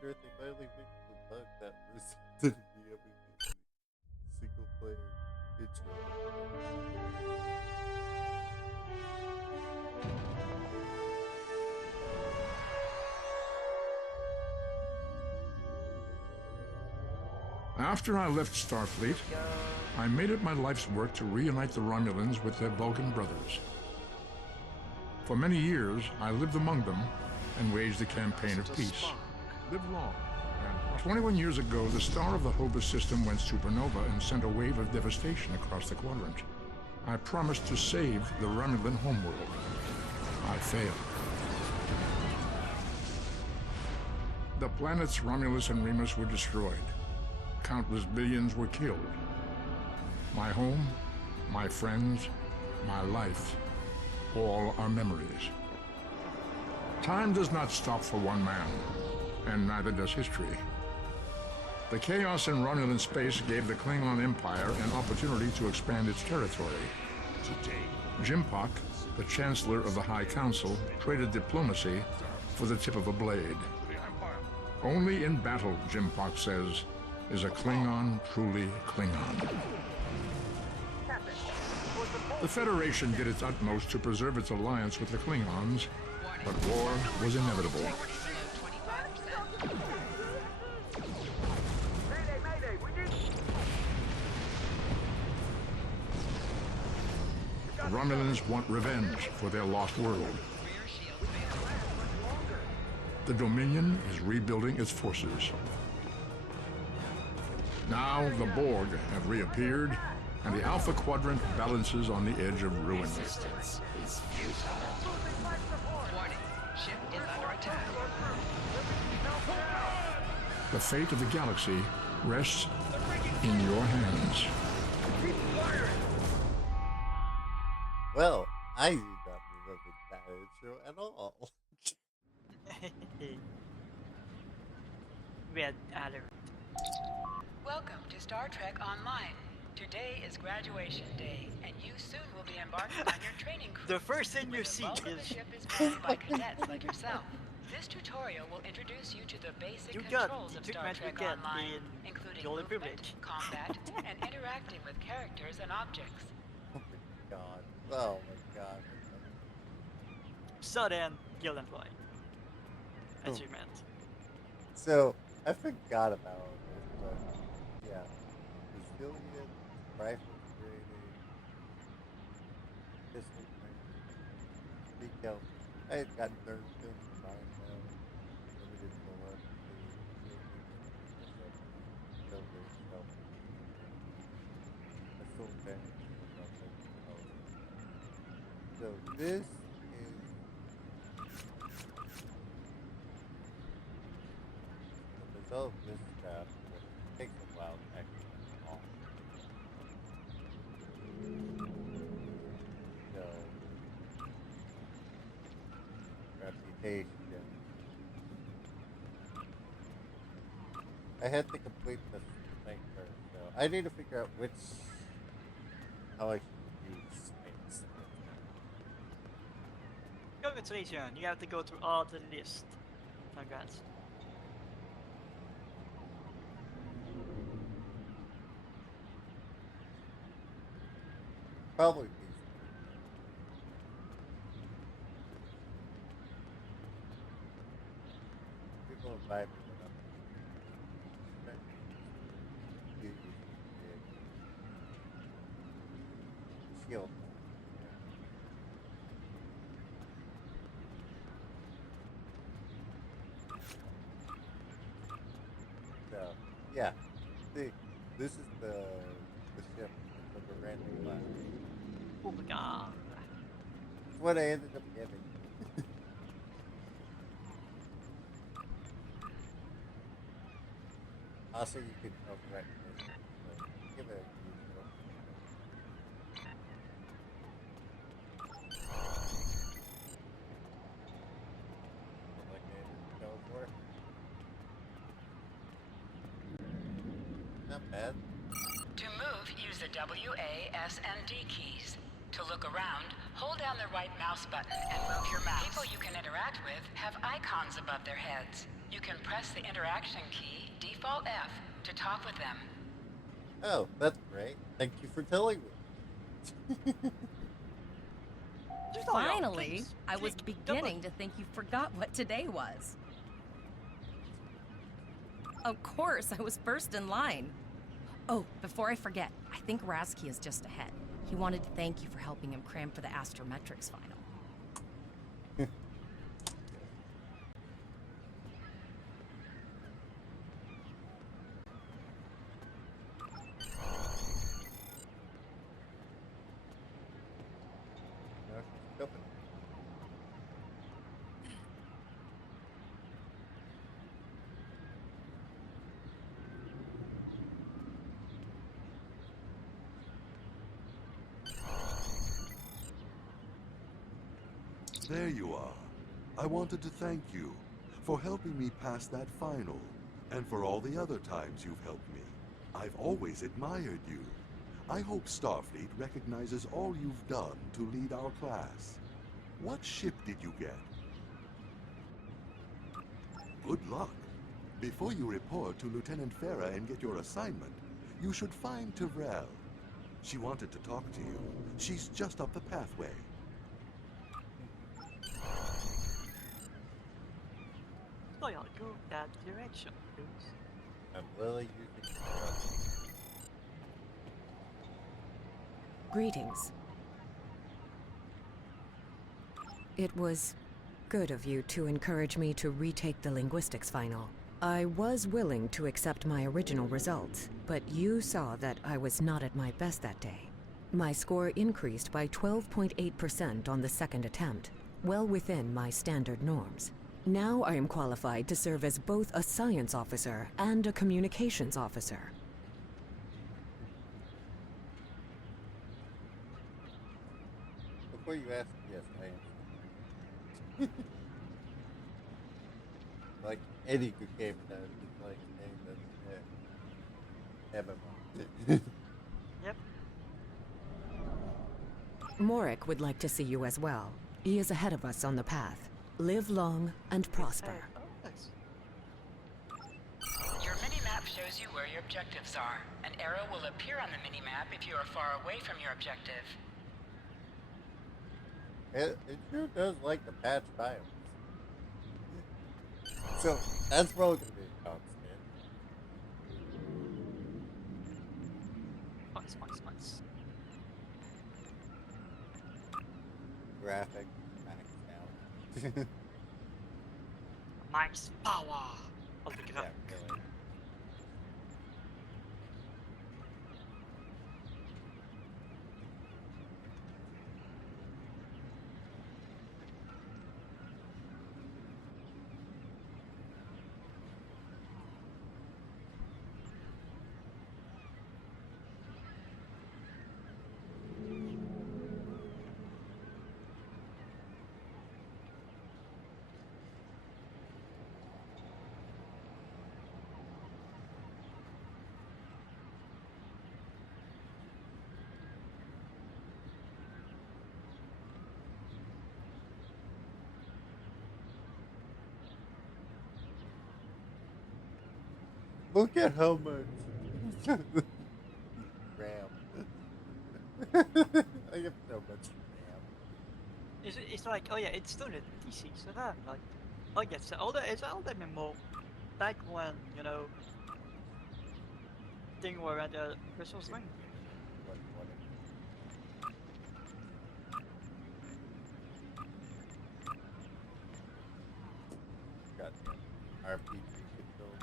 wonder if they finally fixed the bug that resulted in me having the single player intro. After I left Starfleet, I made it my life's work to reunite the Romulans with their Vulcan brothers. For many years, I lived among them and waged a campaign of peace. Live long. And 21 years ago, the star of the Hobus system went supernova and sent a wave of devastation across the quadrant. I promised to save the Romulan homeworld. I failed. The planets Romulus and Remus were destroyed. Countless billions were killed. My home, my friends, my life, all are memories. Time does not stop for one man, and neither does history. The chaos in Romulan space gave the Klingon Empire an opportunity to expand its territory. Today, Jimpak, the Chancellor of the High Council, traded diplomacy for the tip of a blade. Only in battle, Jimpak says, is a Klingon truly Klingon. The Federation did its utmost to preserve its alliance with the Klingons, but war was inevitable. The Romulans want revenge for their lost world. The Dominion is rebuilding its forces. Now the Borg have reappeared, and the Alpha Quadrant balances on the edge of ruin. Warning, ship is under attack. The fate of the galaxy rests in your hands. Well, I do not remember that intro at all. We had Adam. Welcome to Star Trek Online. Today is graduation day, and you soon will be embarking on your training cruise. The first thing you The see bulk of the is ship is manned by cadets like yourself. This tutorial will introduce you to the basic you got controls the of Star treatment you Trek get Online, in including the Old movement, Privilege. combat, and interacting with characters and objects. Oh my god. Oh my god. So then, Gildenroy. Oh. Achievement. So, I forgot about this, but yeah. Resilient, rifle training, pistol training, speak out. I had got third film combined now. Limited velocity, silver, stealth. I still advantage stuff like so this is the result of this stuff, but it takes a while to actually off. So reputation. I had to complete this thing first, so I need to figure out how I should use space. Congratulations, you have to go through all the list. Congrats. Probably peace. People invite me when I'm shield. So yeah, see, this is the ship of the random class. Oh my god. That's what I ended up getting. Also, you can correct this, but give it a use. Like I go for. Not bad. To move, use the W, A, S, and D keys. To look around, Hold down the right mouse button and move your mouse. People you can interact with have icons above their heads. You can press the interaction key, default F, to talk with them. Oh, that's great. Thank you for telling me. Just all y'all, Finally, please. I was Click beginning to think you forgot what today was. Of course, I was first in line. Oh, before I forget, I think Rasky is just ahead. He wanted to thank you for helping him cram for the Astrometrics final. No, she's coming. There you are. I wanted to thank you for helping me pass that final, and for all the other times you've helped me. I've always admired you. I hope Starfleet recognizes all you've done to lead our class. What ship did you get? Good luck. Before you report to Lieutenant Farah and get your assignment, you should find Tyrell. She wanted to talk to you. She's just up the pathway. So y'all go that direction, please. I'm Lily using Greetings. It was good of you to encourage me to retake the linguistics final. I was willing to accept my original results, but you saw that I was not at my best that day. My score increased by 12.8% on the second attempt, well within my standard norms. Now I am qualified to serve as both a science officer and a communications officer. Before you ask, yes, I am. Like any good game does, it's like a game that's MMO. Yep. Morik would like to see you as well. He is ahead of us on the path. Live long and prosper. Oh, nice. Your mini-map shows you where your objectives are. An arrow will appear on the mini-map if you are far away from your objective. It sure does like the patch biomes. So that's probably gonna be a constant. Nice. Graphic maxed out. Max power of the Yeah, graphic. really. Look at how much RAM. I have so much RAM. It's like, oh yeah, it's still a DC, so that, like, I guess it's older MMO. Back when, you know, thing were at the resource line. What? Got RPG control.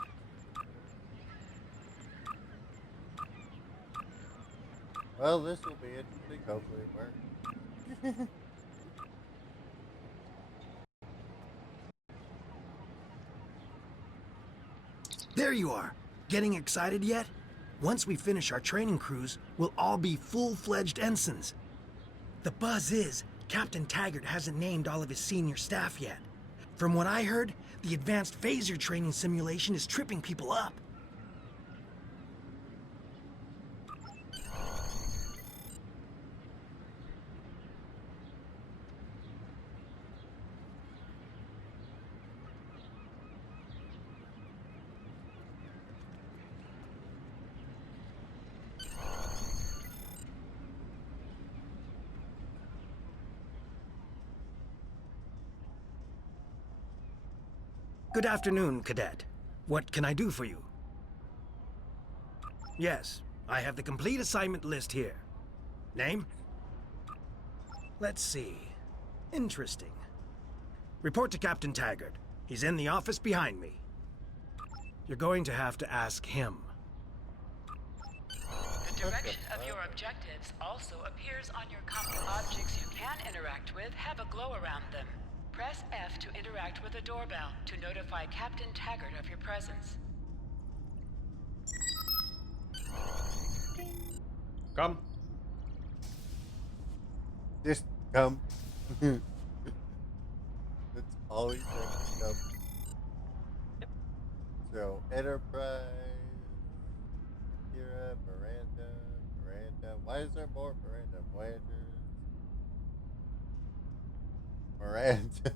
Well, this will be interesting. Hopefully it works. There you are. Getting excited yet? Once we finish our training cruise, we'll all be full-fledged ensigns. The buzz is, Captain Taggart hasn't named all of his senior staff yet. From what I heard, the advanced phaser training simulation is tripping people up. Good afternoon, Cadet. What can I do for you? Yes, I have the complete assignment list here. Name? Let's see. Interesting. Report to Captain Taggart. He's in the office behind me. You're going to have to ask him. The direction of your objectives also appears on your compass. Objects you can interact with have a glow around them. Press F to interact with a doorbell to notify Captain Taggart of your presence. Come. Just come. That's all he said. Come. So, Enterprise, Kira, Miranda. Why is there more Miranda? Voyagers. Miranda.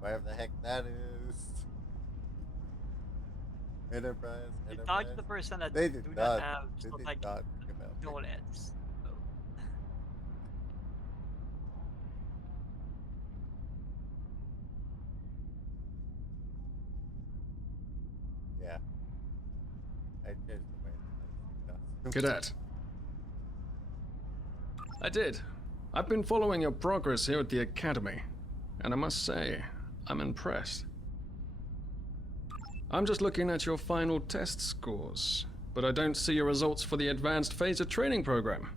Whatever the heck that is. Enterprise. You talk to the person that They do did not not. have They stuff did like not talk about it. knowledge. So, Yeah. I changed the way it does. Cadet. I did. I've been following your progress here at the Academy, and I must say, I'm impressed. I'm just looking at your final test scores, but I don't see your results for the Advanced Phaser Training Program.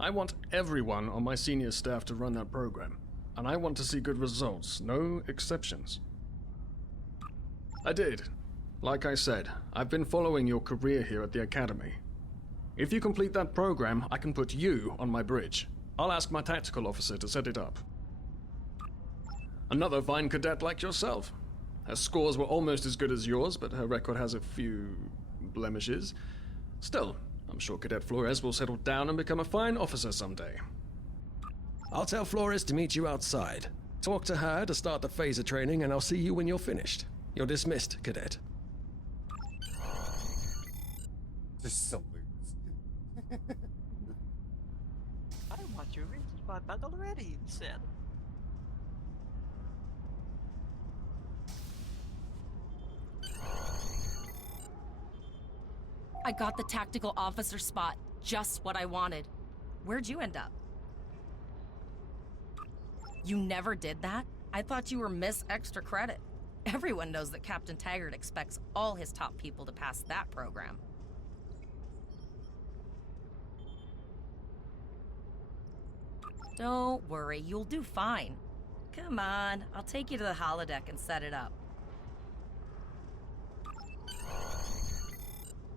I want everyone on my senior staff to run that program, and I want to see good results, no exceptions. I did. Like I said, I've been following your career here at the Academy. If you complete that program, I can put you on my bridge. I'll ask my tactical officer to set it up. Another fine cadet like yourself. Her scores were almost as good as yours, but her record has a few blemishes. Still, I'm sure Cadet Flores will settle down and become a fine officer someday. I'll tell Flores to meet you outside. Talk to her to start the phaser training, and I'll see you when you're finished. You're dismissed, Cadet. Just salutes. I want you ready by battle already, he said. I got the tactical officer spot. Just what I wanted. Where'd you end up? You never did that? I thought you were Miss Extra Credit. Everyone knows that Captain Taggart expects all his top people to pass that program. Don't worry, you'll do fine. Come on, I'll take you to the holodeck and set it up.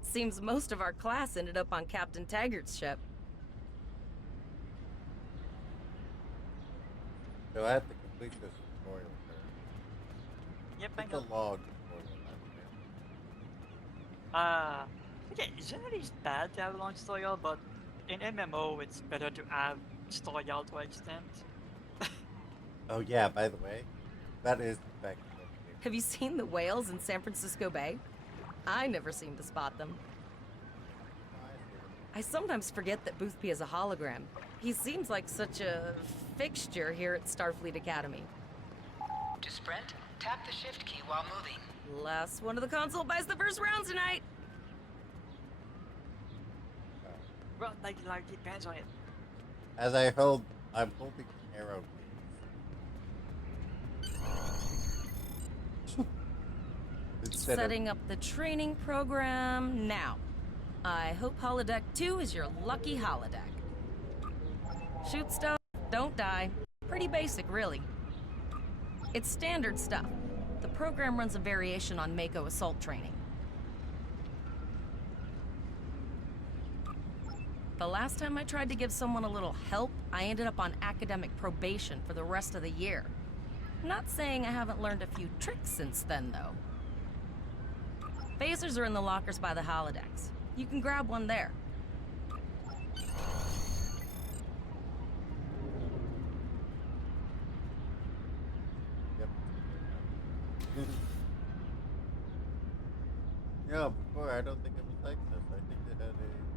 Seems most of our class ended up on Captain Taggart's ship. So I have to complete this tutorial first. Yep, It's I a know. long tutorial. Okay, generally it's bad to have a long tutorial, but in MMO it's better to have tutorial to extent. Oh yeah, by the way, that is the fact. Have you seen the whales in San Francisco Bay? I never seem to spot them. I sometimes forget that Boothby is a hologram. He seems like such a fixture here at Starfleet Academy. To sprint, tap the shift key while moving. Last one of the console buys the first round tonight. Well, like depends on it. As I'm holding arrow keys. Instead of- Setting up the training program now. I hope Holodeck 2 is your lucky holodeck. Shoot stuff, don't die. Pretty basic, really. It's standard stuff. The program runs a variation on Mako assault training. The last time I tried to give someone a little help, I ended up on academic probation for the rest of the year. Not saying I haven't learned a few tricks since then, though. Phasers are in the lockers by the holodecks. You can grab one there. Yep. Yeah, before I don't think it was like this. I think they had a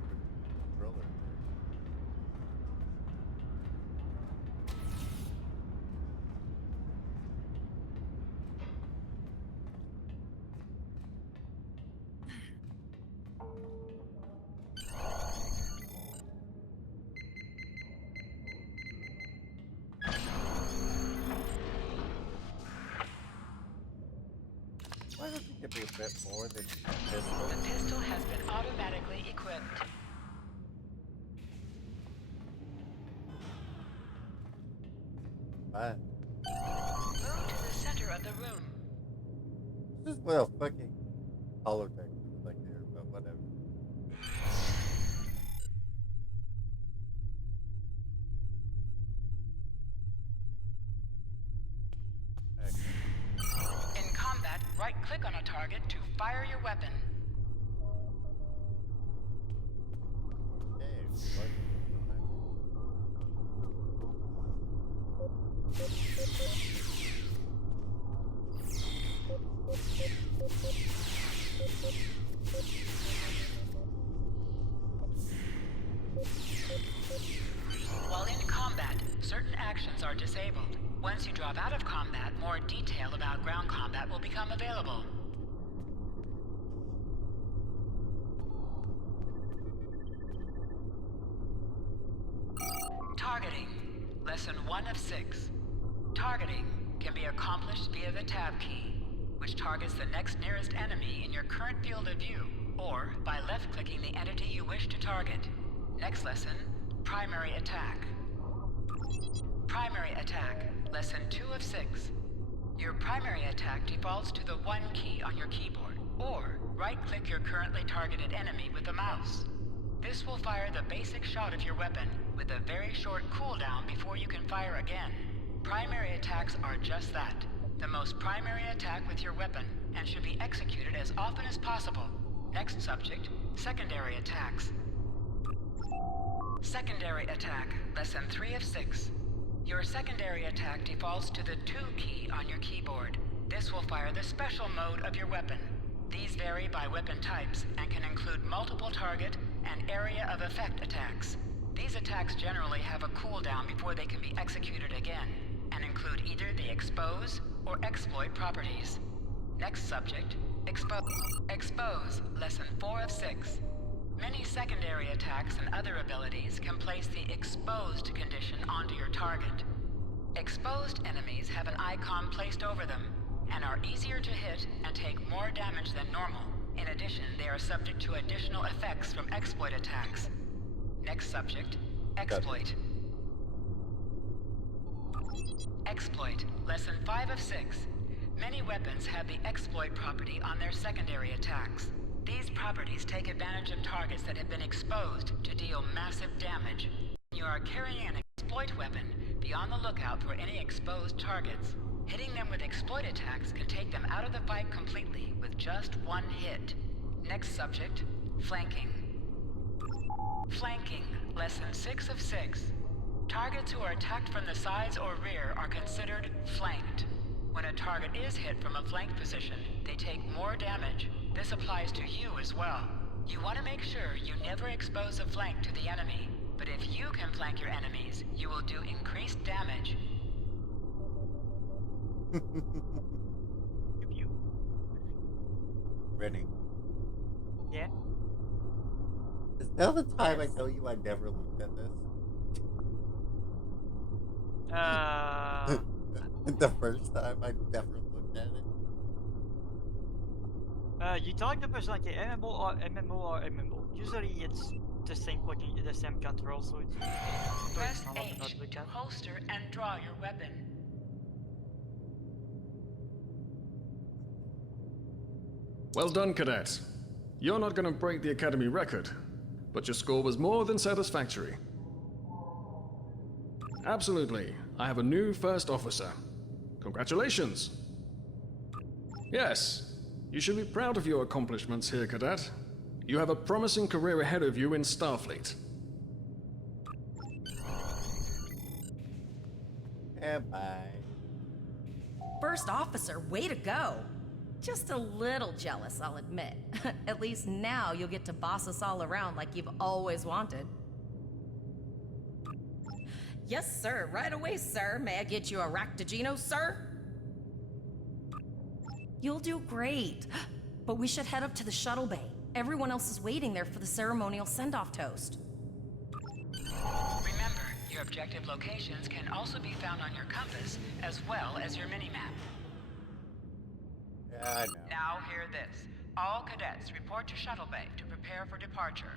give me a bit more than pistol. The pistol has been automatically equipped. Fine. Move to the center of the room. This is what a fucking holodeck looks like here, but whatever. In combat, right-click on a target to fire your weapon. Okay, what? While in combat, certain actions are disabled. Once you drop out of combat, more detail about ground combat will become available. Targeting. Lesson 1 of 6. Targeting can be accomplished via the tab key, which targets the next nearest enemy in your current field of view, or by left-clicking the entity you wish to target. Next lesson, primary attack. Primary attack, lesson 2 of 6. Your primary attack defaults to the 1 key on your keyboard, or right-click your currently targeted enemy with the mouse. This will fire the basic shot of your weapon, with a very short cooldown before you can fire again. Primary attacks are just that, the most primary attack with your weapon, and should be executed as often as possible. Next subject, secondary attacks. Secondary attack, lesson 3 of 6. Your secondary attack defaults to the 2 key on your keyboard. This will fire the special mode of your weapon. These vary by weapon types and can include multiple target and area of effect attacks. These attacks generally have a cooldown before they can be executed again, and include either the expose or exploit properties. Next subject, expose, lesson 4 of 6. Many secondary attacks and other abilities can place the exposed condition onto your target. Exposed enemies have an icon placed over them, and are easier to hit and take more damage than normal. In addition, they are subject to additional effects from exploit attacks. Next subject, exploit. Exploit, lesson 5 of 6. Many weapons have the exploit property on their secondary attacks. These properties take advantage of targets that have been exposed to deal massive damage. When you are carrying an exploit weapon, be on the lookout for any exposed targets. Hitting them with exploit attacks can take them out of the fight completely with just 1 hit. Next subject, flanking. Flanking, lesson 6 of 6. Targets who are attacked from the sides or rear are considered flanked. When a target is hit from a flank position, they take more damage. This applies to you as well. You want to make sure you never expose a flank to the enemy, but if you can flank your enemies, you will do increased damage. You. Ready. Yeah? Is now the time I tell you I never looked at this? The first time I never looked at it. You talk to person like MMO or MMO. Usually it's the same fucking the same control, so it's Press not H look to at. holster and draw your weapon. Well done, cadet. You're not going to break the Academy record, but your score was more than satisfactory. Absolutely. I have a new first officer. Congratulations. Yes, you should be proud of your accomplishments here, cadet. You have a promising career ahead of you in Starfleet. And bye. First officer, way to go. Just a little jealous, I'll admit. At least now you'll get to boss us all around like you've always wanted. Yes, sir. Right away, sir. May I get you a Raktajino, sir? You'll do great. But we should head up to the shuttle bay. Everyone else is waiting there for the ceremonial send-off toast. Remember, your objective locations can also be found on your compass, as well as your minimap. Yeah, I know. Now Now hear this. All cadets report to Shuttle Bay to prepare for departure.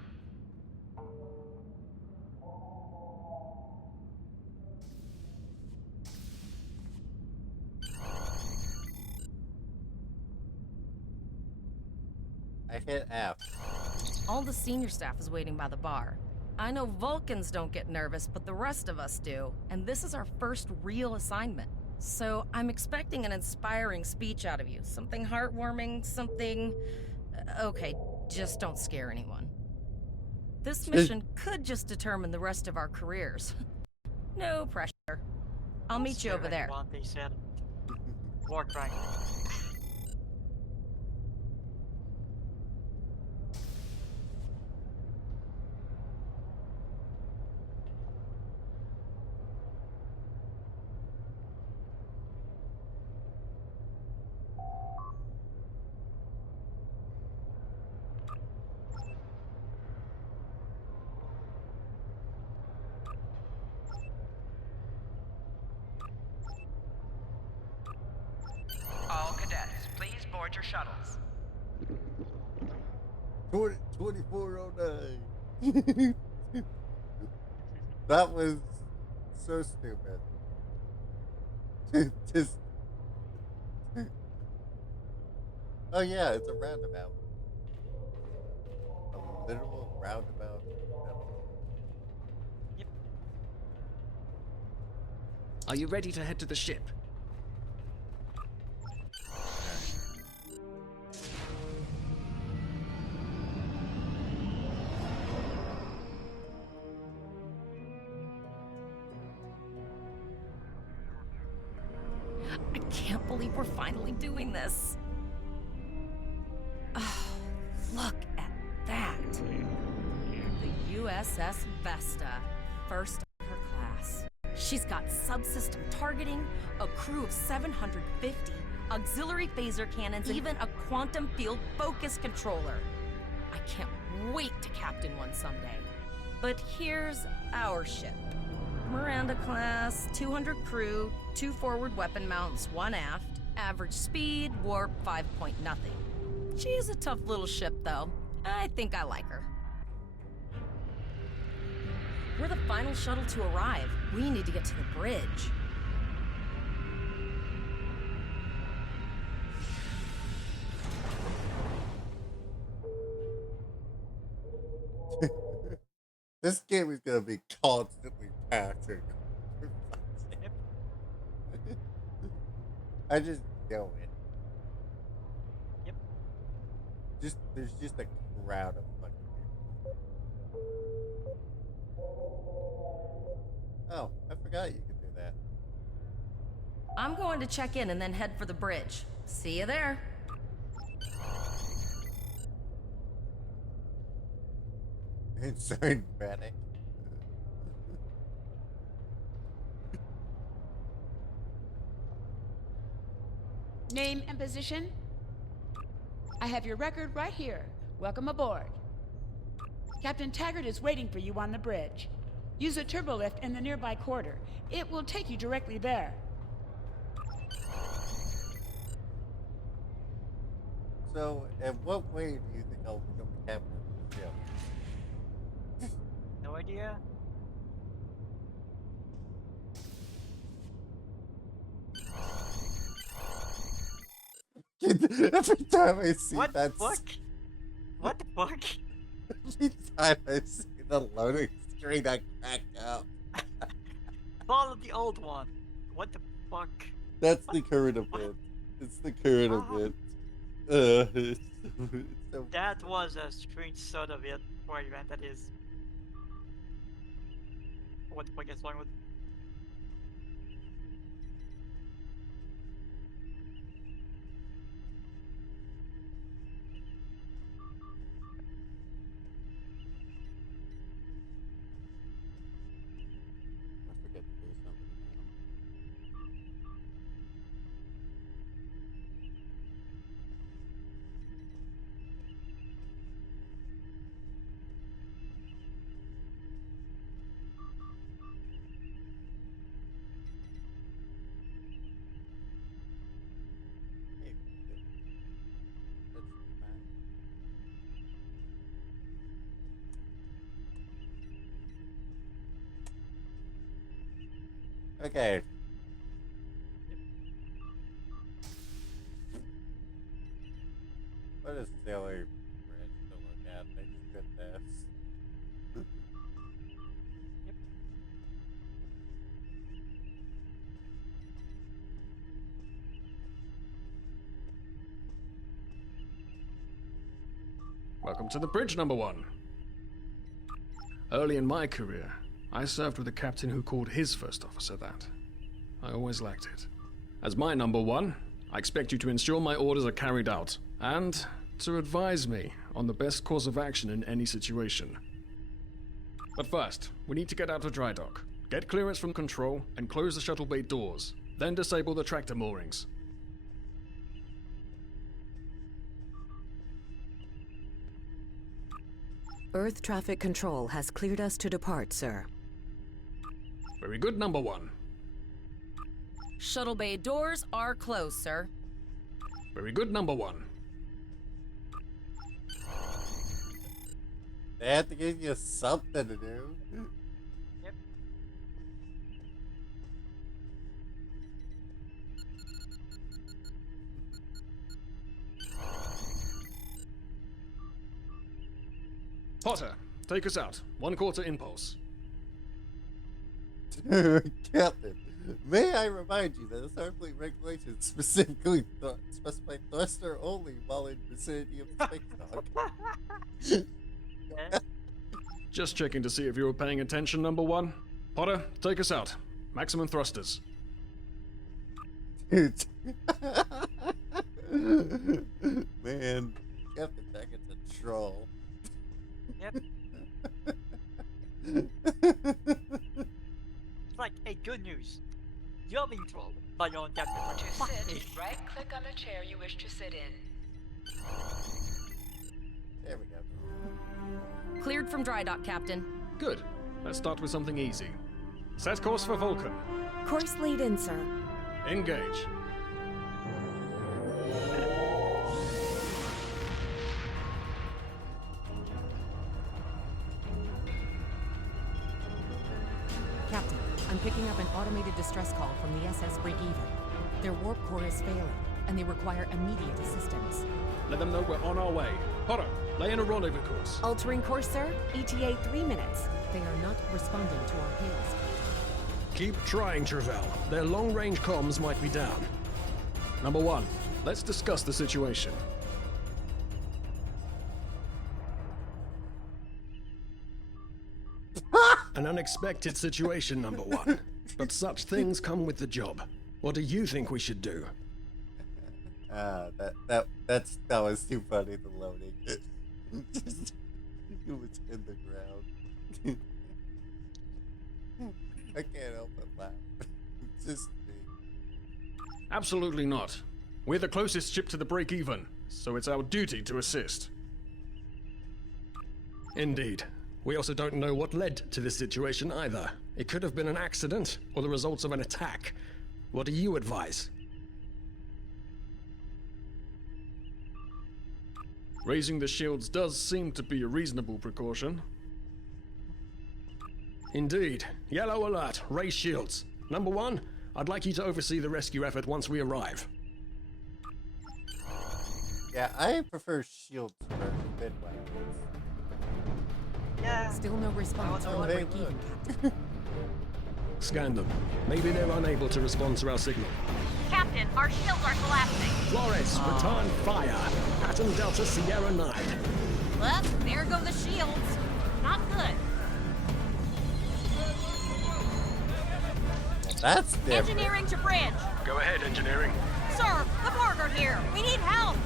I hit F. All the senior staff is waiting by the bar. I know Vulcans don't get nervous, but the rest of us do. And this is our first real assignment. So I'm expecting an inspiring speech out of you. Something heartwarming, something... Okay, just don't scare anyone. This mission could just determine the rest of our careers. No pressure. I'll meet you over there. They said. War crying. All cadets, please board your shuttles. 2409. That was so stupid. Just. Oh yeah, it's a roundabout. A literal roundabout. Yep. Are you ready to head to the ship? I can't believe we're finally doing this. Oh, look at that. The USS Vesta, first of her class. She's got subsystem targeting, a crew of 750, auxiliary phaser cannons, and even a quantum field focus controller. I can't wait to captain one someday. But here's our ship. Miranda class, 200 crew, 2 forward weapon mounts, 1 aft, average speed, warp 5 point nothing. She's a tough little ship though. I think I like her. We're the final shuttle to arrive. We need to get to the bridge. This game is gonna be constantly taxing. I just know it. Yep. There's just a crowd of fucking people. Oh, I forgot you could do that. I'm going to check in and then head for the bridge. See you there. Insane manic. Name and position? I have your record right here. Welcome aboard. Captain Taggart is waiting for you on the bridge. Use a turbolift in the nearby quarter. It will take you directly there. So, in what way do you think I'll become the captain of the ship? No idea. Every time I see What that, the fuck? What the fuck? every time I see the loading screen, I crack up. Follow the old one. What the fuck? That's the current event. It's the current event. It's so That was a screenshot of it. What event that is. What the fuck is wrong with... I forget to do something now. Okay. What is Sailor Bridge to look at? Thank goodness. Welcome to the bridge, number one. Early in my career, I served with a captain who called his first officer that. I always liked it. As my number one, I expect you to ensure my orders are carried out, and to advise me on the best course of action in any situation. But first, we need to get out of dry dock, get clearance from control, and close the shuttle bay doors, then disable the tractor moorings. Earth traffic control has cleared us to depart, sir. Very good, number one. Shuttle bay doors are closed, sir. Very good, number one. They have to give you something to do. Yep. Potter, take us out. 1/4 impulse. Captain, may I remind you that the Starfleet regulations specifically specify thruster only while in vicinity of the space dock. Yeah. Just checking to see if you were paying attention, number one. Potter, take us out. Maximum thrusters. Man, Captain Taggart's a troll. Yep. It's like, hey, good news. You're being trolled by your own captain. To Fuck me. sit, right-click on the chair you wish to sit in. There we go. Cleared from dry dock, Captain. Good. Let's start with something easy. Set course for Vulcan. Course lead in, sir. Engage. Captain, I'm picking up an automated distress call from the SS Breakeven. Their warp core is failing, and they require immediate assistance. Let them know we're on our way. Potter, lay in a rendezvous course. Altering course, sir. ETA 3 minutes. They are not responding to our hails. Keep trying, Travell. Their long-range comms might be down. Number one, let's discuss the situation. An unexpected situation, number one. But such things come with the job. What do you think we should do? That was too funny, the loading. It was in the ground. I can't help but laugh. It's just me. Absolutely not. We're the closest ship to the break-even, so it's our duty to assist. Indeed. We also don't know what led to this situation either. It could have been an accident or the results of an attack. What do you advise? Raising the shields does seem to be a reasonable precaution. Indeed. Yellow alert. Raise shields. Number one, I'd like you to oversee the rescue effort once we arrive. Yeah, I prefer shields for mid weapons. Yeah. Still no response Oh, from the hey, Breakeven, look. Captain. Scan them. Maybe they're unable to respond to our signal. Captain, our shields are collapsing. Flores, return fire. Pattern Delta Sierra 9. Well, there go the shields. Not good. That's different. Engineering to bridge. Go ahead, engineering. Sir, the Borg are here. We need help.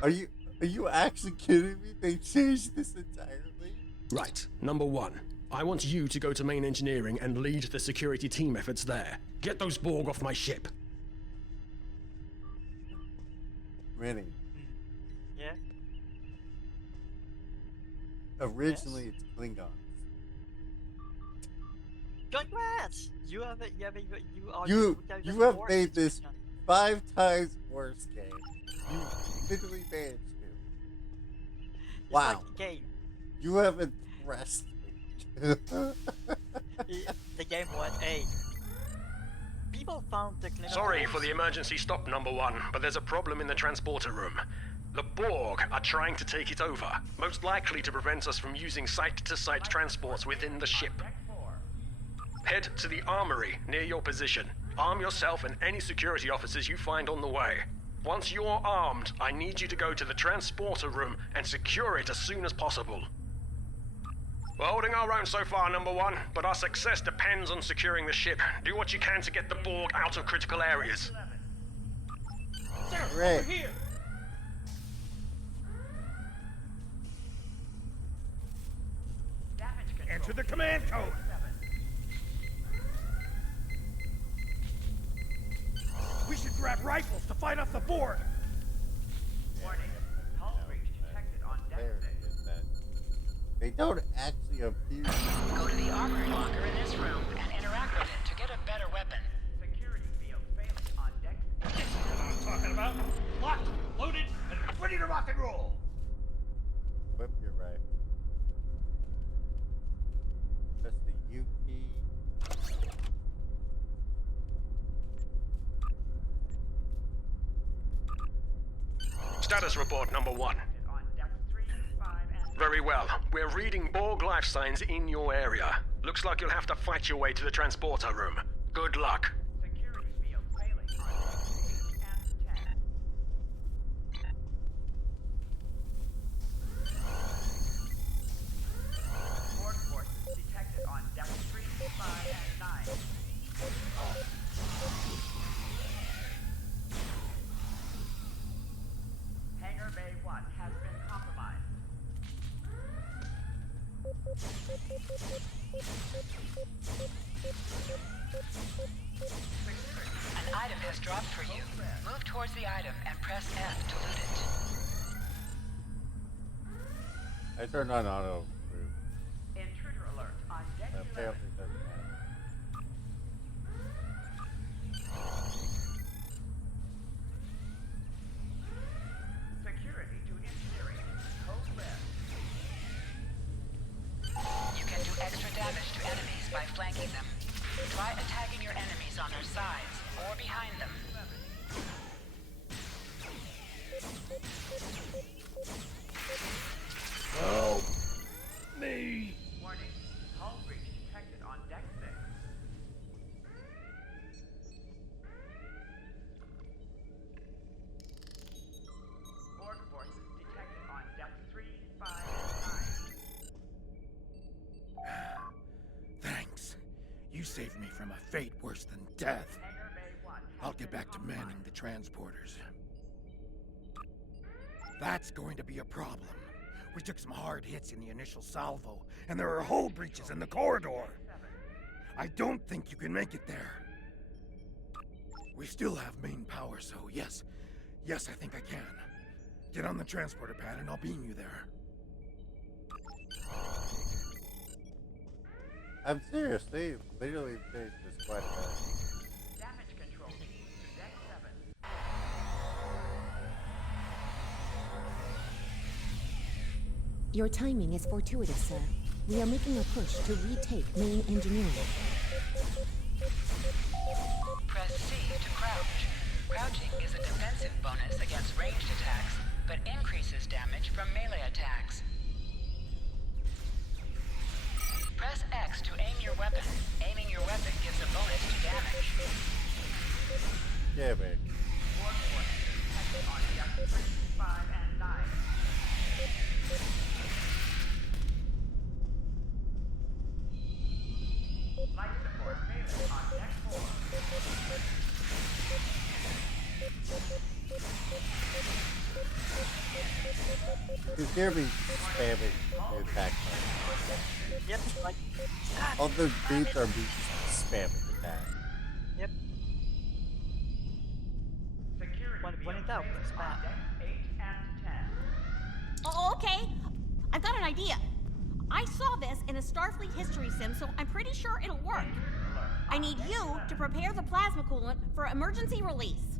Are you actually kidding me? They changed this entirely? Right. Number one, I want you to go to main engineering and lead the security team efforts there. Get those Borg off my ship. Really? Yeah. Originally, it's Klingons. Congrats! You are You the have Borg made this situation. 5 times worse game. You literally managed to. It's Wow. like the game. You have impressed me. The game went, hey. People found the clinical... Sorry for the emergency stop, number one, but there's a problem in the transporter room. The Borg are trying to take it over, most likely to prevent us from using site-to-site transports within the ship. Head to the armory near your position. Arm yourself and any security officers you find on the way. Once you're armed, I need you to go to the transporter room and secure it as soon as possible. We're holding our own so far, number one, but our success depends on securing the ship. Do what you can to get the Borg out of critical areas. Great. Here. Enter the command code. We should grab rifles to fight off the Borg. Warning. Hull breach detected on deck 6. They don't actually appear. Go to the armory locker in this room and interact with it to get a better weapon. Security field failing on deck 6. This is what I'm talking about. Locked, loaded, and ready to rock and roll. Whip your right. Press the U key. Status report, number one. On deck 3, 5, and... Very well. We're reading Borg life signs in your area. Looks like you'll have to fight your way to the transporter room. Good luck. Security field failing on decks 8 and 10. Borg forces detected on deck 3, 5, and 9. Hangar Bay 1 has been compromised. An item has dropped for you. Move towards the item and press F to loot it. I turned on auto. Intruder alert on deck 11. Apparently doesn't matter. Security to engineering. Code red. You can do extra damage to enemies by flanking them. Try attacking your enemies on their sides or behind them. Help me. Warning. Hull breach detected on deck 6. Borg forces detected on deck 3, 5, and 9. Thanks. You saved me from a fate worse than death. Hangar Bay 1 has I'll get been back to compromised. manning the transporters. That's going to be a problem. We took some hard hits in the initial salvo, and there are hull breaches in the corridor. I don't think you can make it there. We still have main power, so yes, I think I can. Get on the transporter pad and I'll beam you there. I'm serious. They literally finished this quite a bit. Damage control team to deck 7. Your timing is fortuitous, sir. We are making a push to retake main engineering. Press C to crouch. Crouching is a defensive bonus against ranged attacks, but increases damage from melee attacks. Press X to aim your weapon. Aiming your weapon gives a bonus to damage. Yeah, man. Borg forces detected on deck 3, 5, and 9. Life support failing on deck 4. You hear me spamming the attack button. Yep, like... All those beats are me spamming attack. Yep. Security When in field doubt, failing spam. on decks 8 and 10. Oh, okay. I've got an idea. I saw this in a Starfleet history sim, so I'm pretty sure it'll work. I need you to prepare the plasma coolant for emergency release.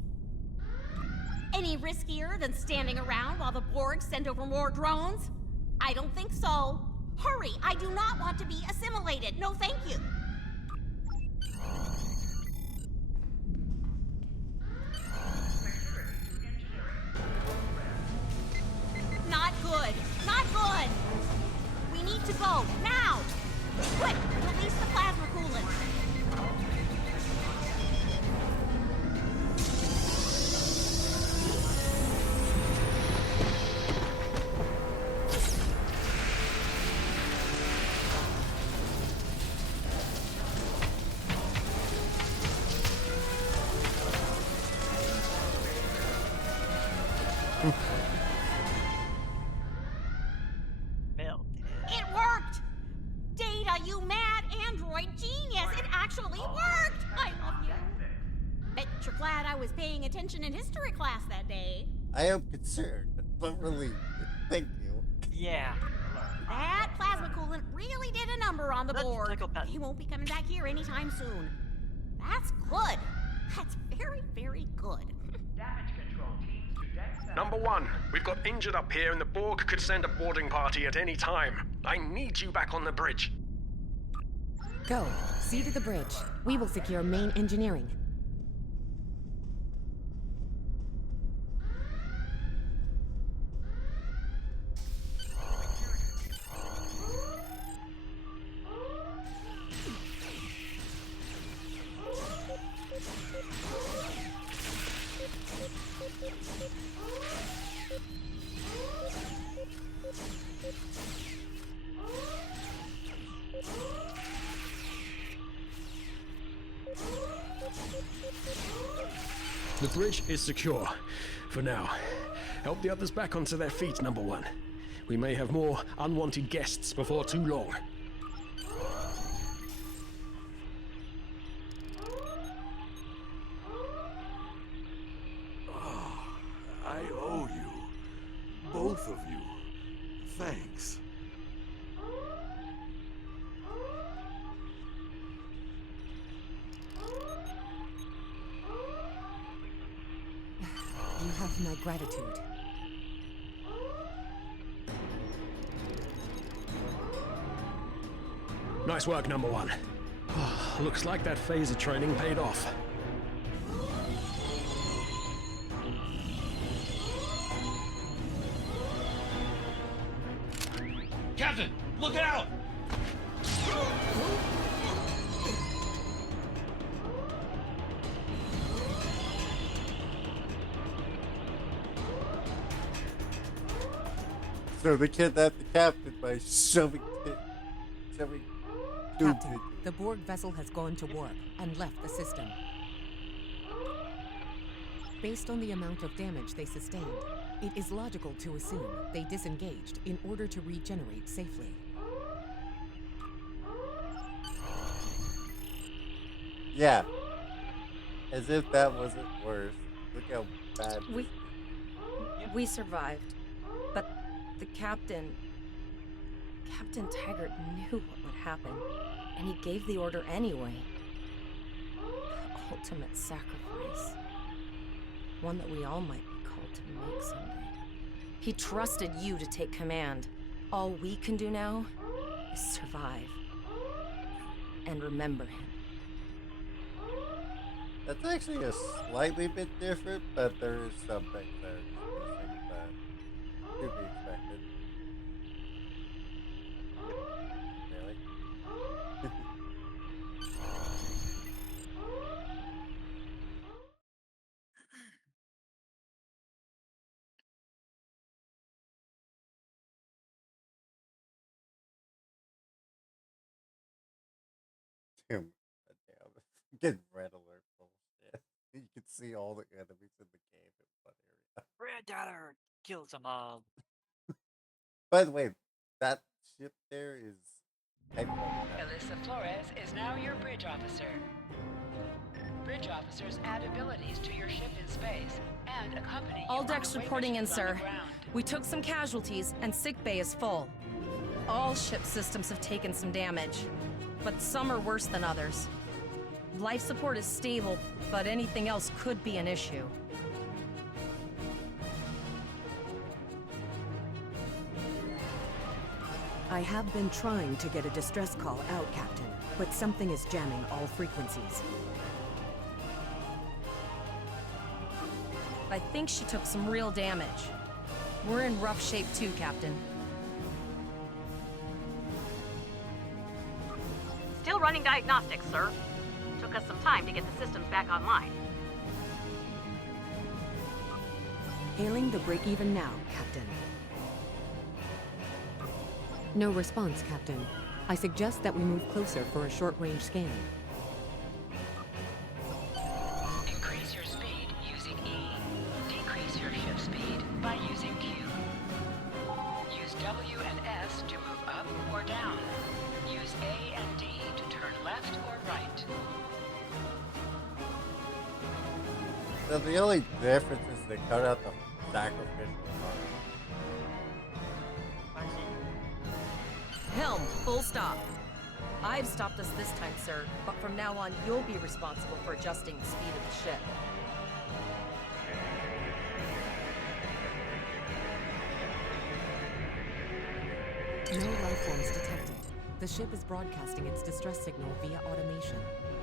Any riskier than standing around while the Borg send over more drones? I don't think so. Hurry! I do not want to be assimilated. No, thank you. Not good. Not good. We need to go now. Quick, release the plasma coolant. It worked! Data, you mad android genius! It actually worked! I love you. Bet you're glad I was paying attention in history class that day. I am concerned, but relieved. Thank you. Yeah. That plasma coolant really did a number on the board. He won't be coming back here anytime soon. That's good. That's very, very good. Damage control teams to deck 7. Number 1, we've got injured up here and the Borg could send a boarding party at any time. I need you back on the bridge. Go. See to the bridge. We will secure main engineering. The bridge is secure. For now. Help the others back onto their feet, Number 1. We may have more unwanted guests before too long. I owe you. Both of you. Thanks. You have my gratitude. Nice work, Number 1. Looks like that phaser training paid off. Captain, look out! So they kidnapped the captain by shoving tubes Captain, into the Borg vessel has gone to warp and left the system. Based on the amount of damage they sustained, it is logical to assume they disengaged in order to regenerate safely. Yeah. As if that wasn't worse. Look how bad. We survived, but the Captain Taggart knew what would happen, and he gave the order anyway. The ultimate sacrifice. One that we all might be called to make someday. He trusted you to take command. All we can do now is survive. And remember him. That's actually a slightly bit different, but there is something there missing that could be expected. Really? Damn. Getting red alert bullshit. You can see all the enemies in the game in one area. Red Alert kills them all. By the way, that ship there is technically Alyssa Flores is now your bridge officer. Bridge officers add abilities to your ship in space and accompany you All on decks away reporting in, missions on the sir. ground. We took some casualties, and sickbay is full. All ship systems have taken some damage, but some are worse than others. Life support is stable, but anything else could be an issue. I have been trying to get a distress call out, Captain, but something is jamming all frequencies. I think she took some real damage. We're in rough shape too, Captain. Still running diagnostics, sir. Took us some time to get the systems back online. Hailing the break-even now, Captain. No response, Captain. I suggest that we move closer for a short-range scan. Increase your speed using E. Decrease your ship speed by using Q. Use W and S to move up or down. Use A and D to turn left or right. So the only difference is they cut out the sacrificial part. Helm, full stop. I've stopped us this time, sir, but from now on, you'll be responsible for adjusting the speed of the ship. No life forms detected. The ship is broadcasting its distress signal via automation.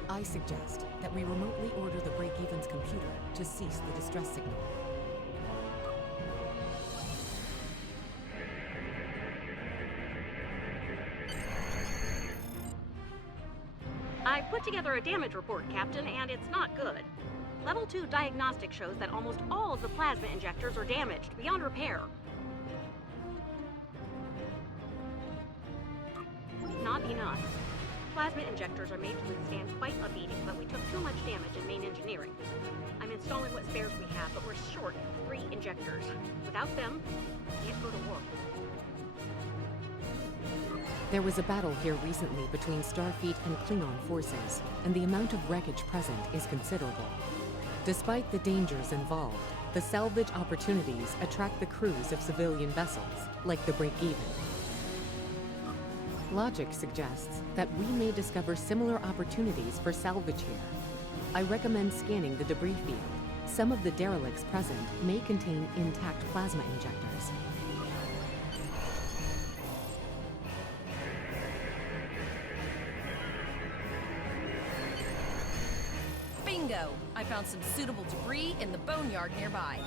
I suggest that we remotely order the break-even's computer to cease the distress signal. I put together a damage report, Captain, and it's not good. Level 2 diagnostic shows that almost all of the plasma injectors are damaged beyond repair. Not enough. Plasma injectors are made to withstand quite a beating, but we took too much damage in main engineering. I'm installing what spares we have, but we're short 3 injectors. Without them, we can't go to war. There was a battle here recently between Starfleet and Klingon forces, and the amount of wreckage present is considerable. Despite the dangers involved, the salvage opportunities attract the crews of civilian vessels, like the Break-Even. Logic suggests that we may discover similar opportunities for salvage here. I recommend scanning the debris field. Some of the derelicts present may contain intact plasma injectors. Bingo! I found some suitable debris in the boneyard nearby.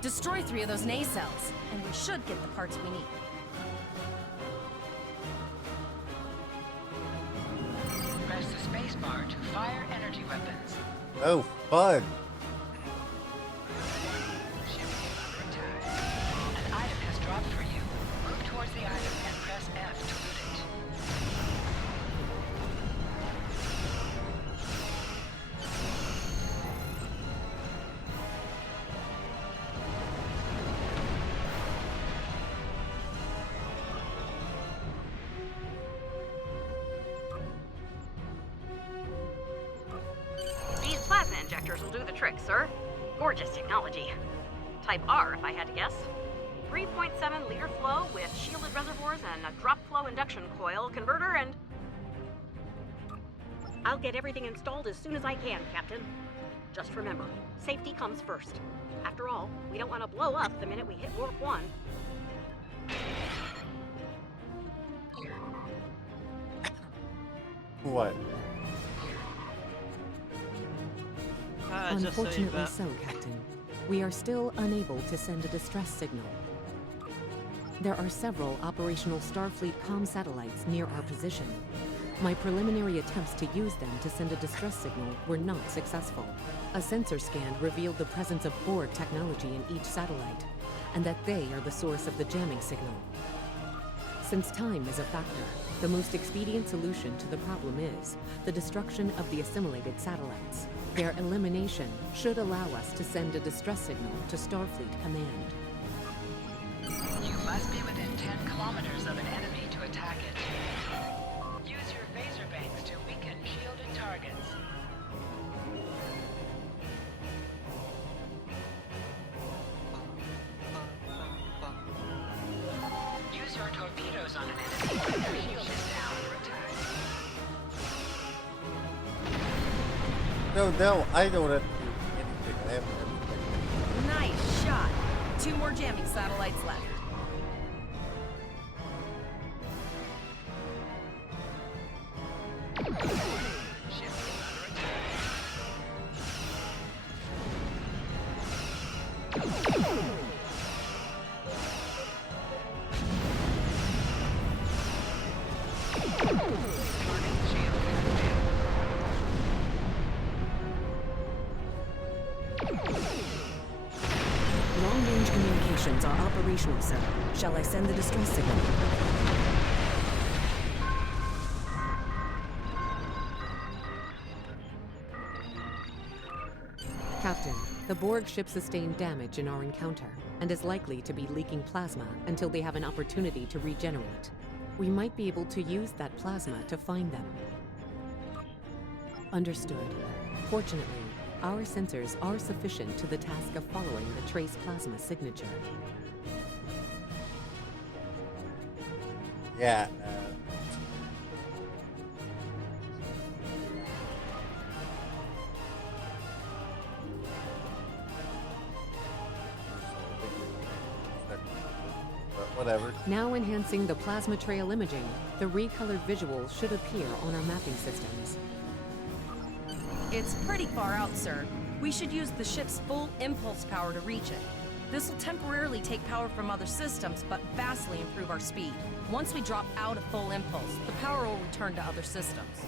Destroy 3 of those nacelles, and we should get the parts we need. Press the spacebar to fire energy weapons. Oh, fun! Ship is under attack. An item has dropped for you. Move towards the item and press F to loot it. These plasma injectors will do the trick, sir. Gorgeous technology. Type R, if I had to guess. 3.7 liter flow with shielded reservoirs and a drop flow induction coil converter and... I'll get everything installed as soon as I can, Captain. Just remember, safety comes first. After all, we don't want to blow up the minute we hit warp 1. What? Unfortunately so, Captain. We are still unable to send a distress signal. There are several operational Starfleet comm satellites near our position. My preliminary attempts to use them to send a distress signal were not successful. A sensor scan revealed the presence of Borg technology in each satellite, and that they are the source of the jamming signal. Since time is a factor, the most expedient solution to the problem is the destruction of the assimilated satellites. Their elimination should allow us to send a distress signal to Starfleet Command. You must be within 10 kilometers of an enemy to attack it. Use your phaser banks to weaken shielded targets. Use your torpedoes on an enemy when their shield is down for attack. No, I don't have to do anything. I have everything. Nice shot. 2 more jamming satellites left. Long-range communications are operational, sir. Shall I send the distress signal? Captain, the Borg ship sustained damage in our encounter and is likely to be leaking plasma until they have an opportunity to regenerate. We might be able to use that plasma to find them. Understood. Fortunately, our sensors are sufficient to the task of following the trace plasma signature. Yeah. Whatever. Now enhancing the plasma trail imaging, the recolored visuals should appear on our mapping systems. It's pretty far out, sir. We should use the ship's full impulse power to reach it. This will temporarily take power from other systems, but vastly improve our speed. Once we drop out of full impulse, the power will return to other systems.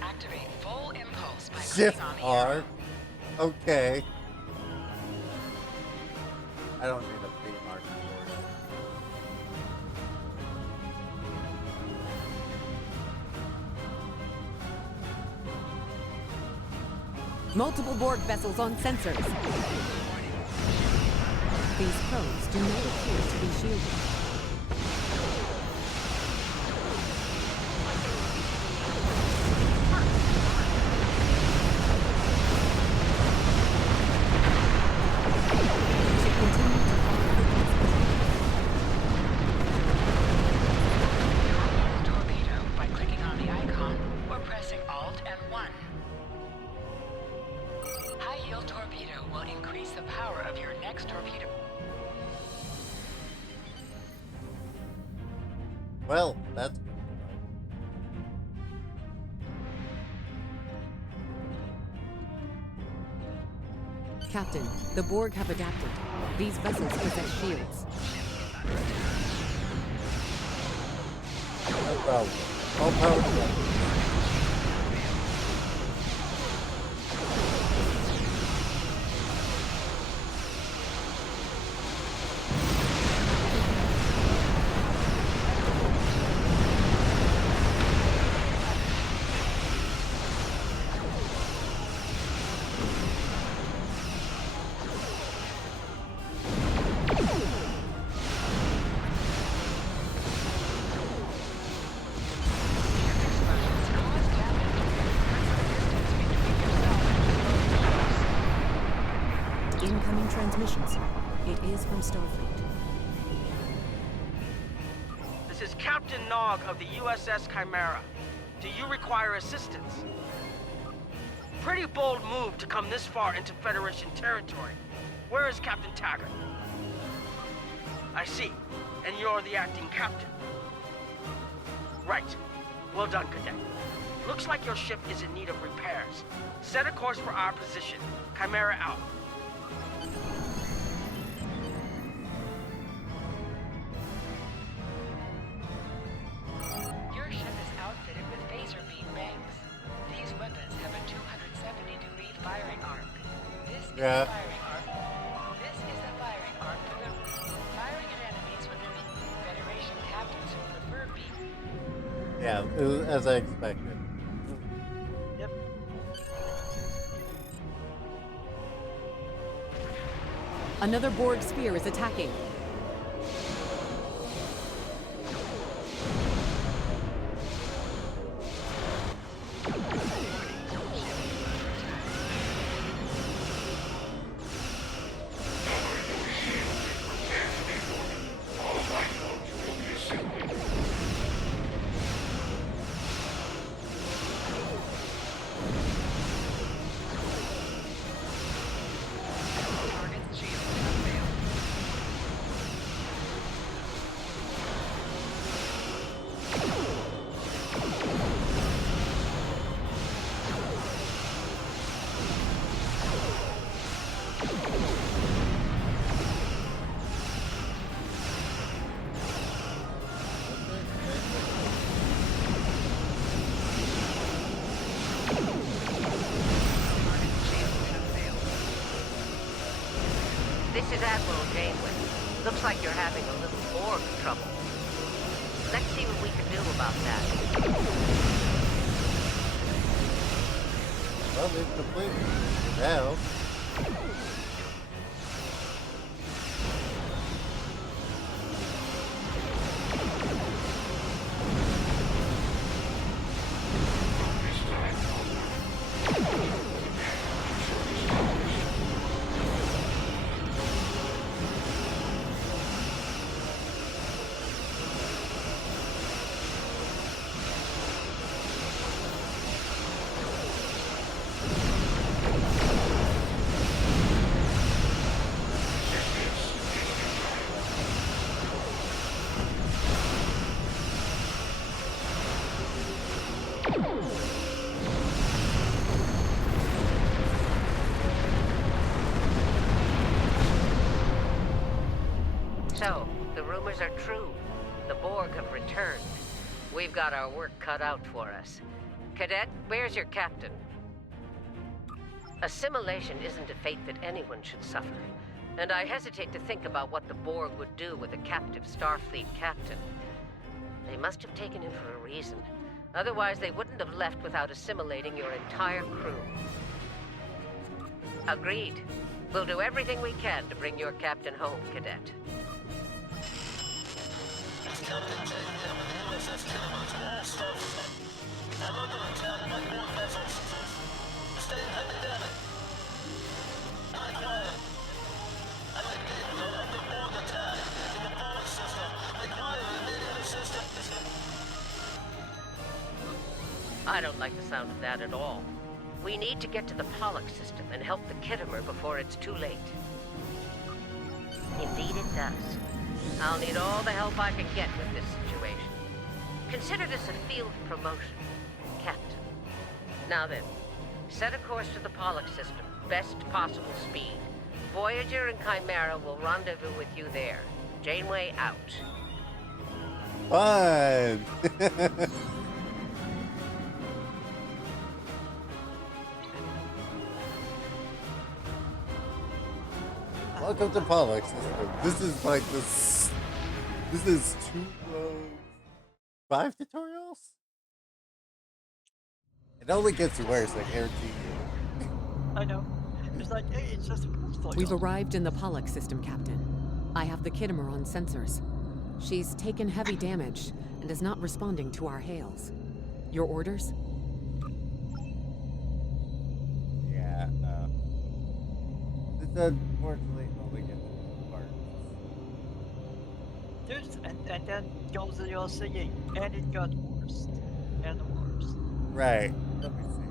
Activate full impulse by Shift clicking on the R. arrow. Okay. I don't need a pre-mark for it. Multiple Borg vessels on sensors. These probes do not appear to be shielded. Torpedo by clicking on the icon or pressing Alt and 1. High-yield torpedo will increase the power of your next torpedo. Well, that's Captain, the Borg have adapted. These vessels possess shields. no problem. All power to them. Incoming transmission, sir. It is from Starfleet. This is Captain Nog of the USS Chimera. Do you require assistance? Pretty bold move to come this far into Federation territory. Where is Captain Taggart? I see. And you're the acting captain. Right. Well done, Cadet. Looks like your ship is in need of repairs. Set a course for our position. Chimera out. Your ship is outfitted with phaser beam banks. These weapons have a 270-degree firing arc. This is the firing arc. This is the firing arc for the firing at enemies within the Federation captains who prefer beam. Yeah, it was as I expected. Yep. Another Borg sphere is attacking. This is Admiral Janeway. Looks like you're having a little Borg trouble. Let's see what we can do about that. Well, they've completed it now. So, the rumors are true. The Borg have returned. We've got our work cut out for us. Cadet, where's your captain? Assimilation isn't a fate that anyone should suffer. And I hesitate to think about what the Borg would do with a captive Starfleet captain. They must have taken him for a reason. Otherwise, they wouldn't have left without assimilating your entire crew. Agreed. We'll do everything we can to bring your captain home, Cadet. I don't like the sound of that at all. We need to get to the Pollux system and help the Kittimer before it's too late. Indeed it does. I'll need all the help I can get with this situation. Consider this a field promotion, Captain. Now then, set a course to the Pollux system, best possible speed. Voyager and Chimera will rendezvous with you there. Janeway out. Fun! Welcome to Pollux system. This is like this. This is 5 tutorials. It only gets worse, I guarantee you. I know. It's like, hey, it's just a tutorial. We've arrived in the Pollux system, Captain. I have the Kittimer on sensors. She's taken heavy damage and is not responding to our hails. Your orders? Yeah, this unfortunately only gets parts. And then goes to your singing, and it got worse and worse. Right. Let me see.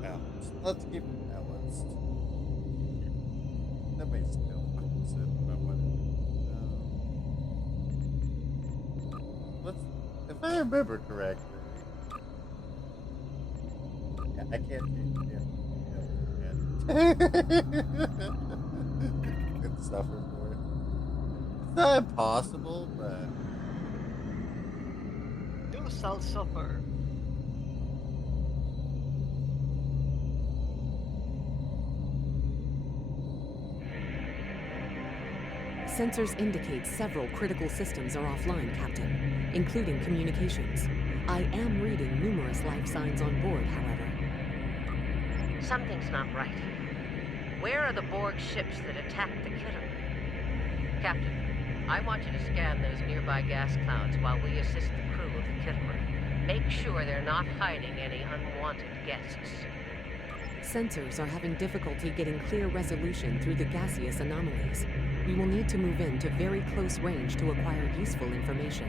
Well, let's keep it balanced. That may still focus it, but whatever. If I remember correctly. Yeah, I can't change it. Could suffer for it. It's not impossible, but You shall suffer. Sensors indicate several critical systems are offline, Captain, including communications. I am reading numerous life signs on board, however. Something's not right. Where are the Borg ships that attacked the Kittimer? Captain, I want you to scan those nearby gas clouds while we assist the crew of the Kittimer. Make sure they're not hiding any unwanted guests. Sensors are having difficulty getting clear resolution through the gaseous anomalies. We will need to move in to very close range to acquire useful information.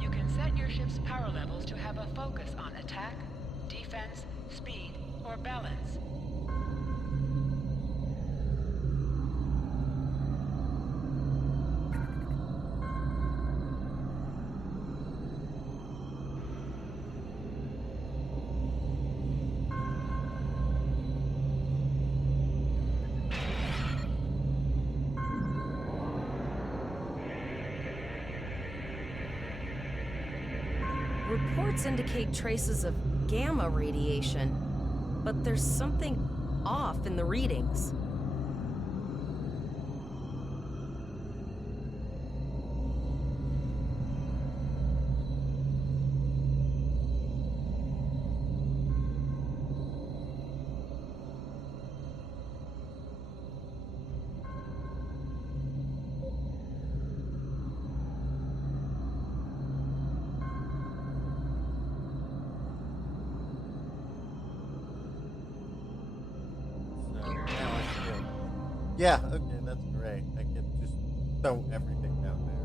You can set your ship's power levels to have a focus on attack, defense, speed, or balance. reports indicate traces of gamma radiation, but there's something off in the readings. Yeah, okay, that's great. I can just throw everything down there.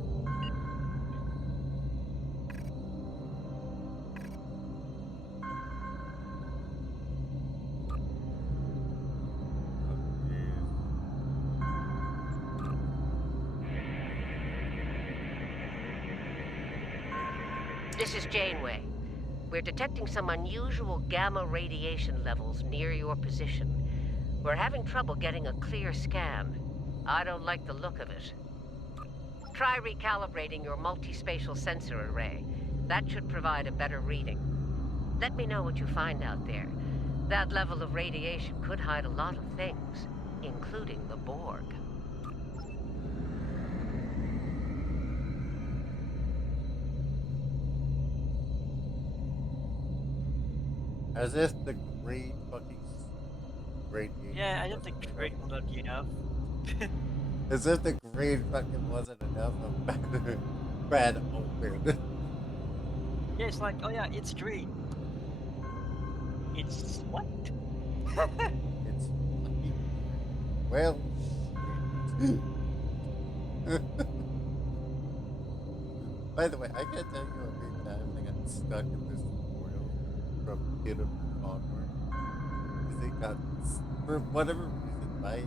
This is Janeway. We're detecting some unusual gamma radiation levels near your position. We're having trouble getting a clear scan. I don't like the look of it. Try recalibrating your multispatial sensor array. That should provide a better reading. Let me know what you find out there. That level of radiation could hide a lot of things, including the Borg. As if the great fucking radiation. Yeah, I don't think great will not be enough. As if the grade fucking wasn't enough of bad open. Yeah, it's like, oh yeah, it's green. It's what? It's fucking well shit. By the way, I can't tell you how many times I got stuck in this tutorial from Kingdom onward. Because it got, for whatever reason, my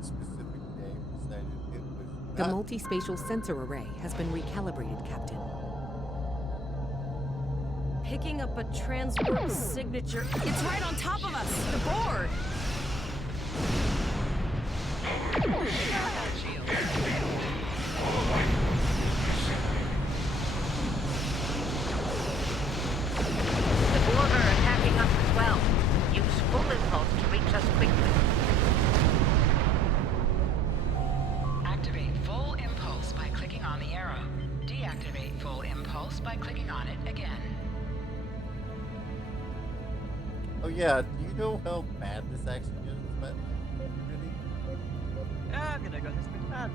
specific game decided it was The not multispatial sensor array has been recalibrated, Captain. Picking up a transport signature. It's right on top of us! The Borg! The Borg are attacking us as well. Use full impulse to reach us quickly. Activate full impulse by clicking on the arrow. Deactivate full impulse by clicking on it again. Oh yeah, do you know how bad this actually is? But really? Yeah, I'm gonna go this bit bad.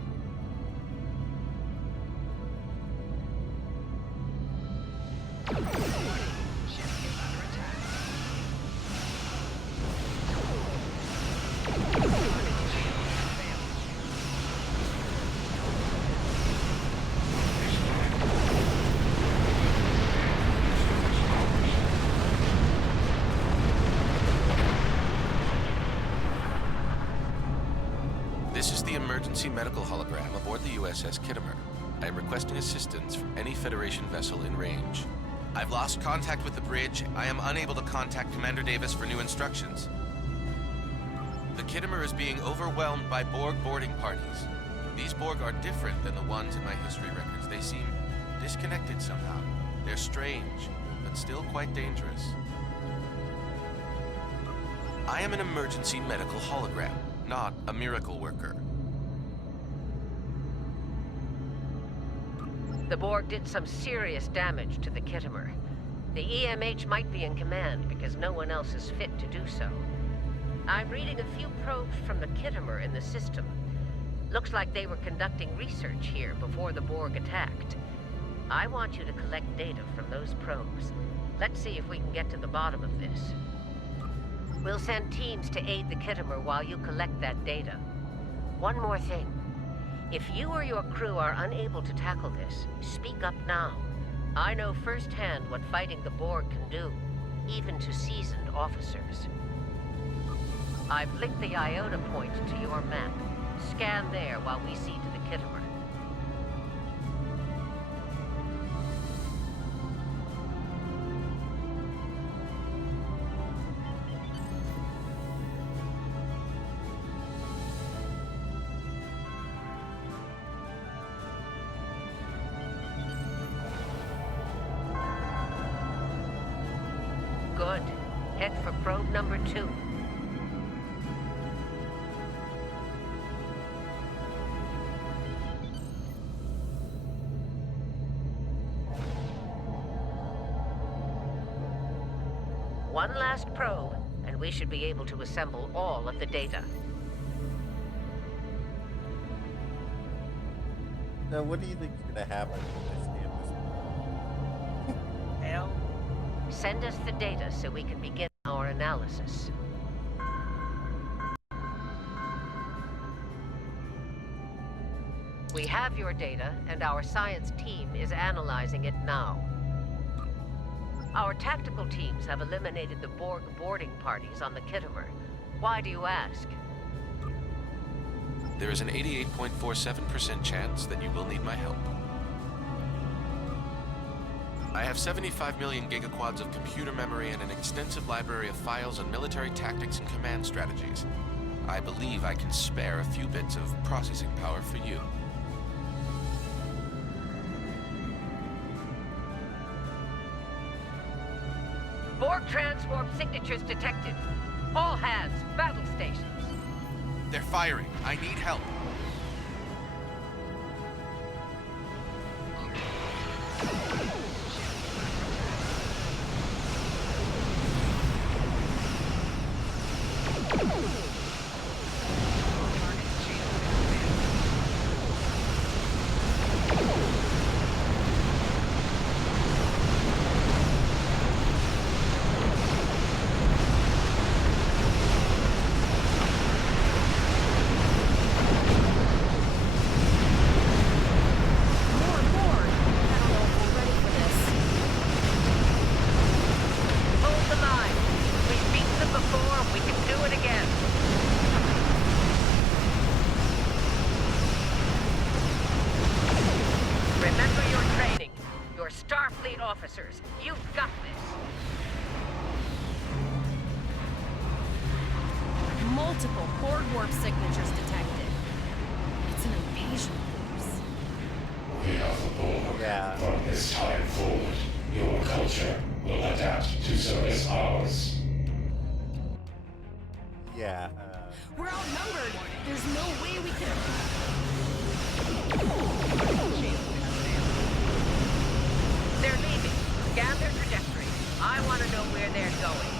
This is the emergency medical hologram aboard the USS Kittimer. I am requesting assistance from any Federation vessel in range. I've lost contact with the bridge. I am unable to contact Commander Davis for new instructions. The Kittimer is being overwhelmed by Borg boarding parties. These Borg are different than the ones in my history records. They seem disconnected somehow. They're strange, but still quite dangerous. I am an emergency medical hologram, not a miracle worker. The Borg did some serious damage to the Kittimer. The EMH might be in command because no one else is fit to do so. I'm reading a few probes from the Kittimer in the system. Looks like they were conducting research here before the Borg attacked. I want you to collect data from those probes. Let's see if we can get to the bottom of this. We'll send teams to aid the Kittimer while you collect that data. One more thing. If you or your crew are unable to tackle this, speak up now. I know firsthand what fighting the Borg can do, even to seasoned officers. I've linked the Iota point to your map. Scan there while we see to the Kittimer. number 2. One last probe, and we should be able to assemble all of the data. Now, what do you think is going to happen when I scan this? Hell. Send us the data so we can begin our analysis. We have your data, and our science team is analyzing it now. Our tactical teams have eliminated the Borg boarding parties on the Kittimer. Why do you ask? There is an 88.47% chance that you will need my help. I have 75 million gigaquads of computer memory and an extensive library of files on military tactics and command strategies. I believe I can spare a few bits of processing power for you. Borg transwarp signatures detected. All hands, battle stations. They're firing. I need help. Officers, you've got this. Multiple Borg warp signatures detected. It's an invasion force. We are the Borg. Yeah. From this time forward, your culture will adapt to service ours. Yeah. We're outnumbered. There's no way we can. They're leaving. Scan their trajectory. I want to know where they're going.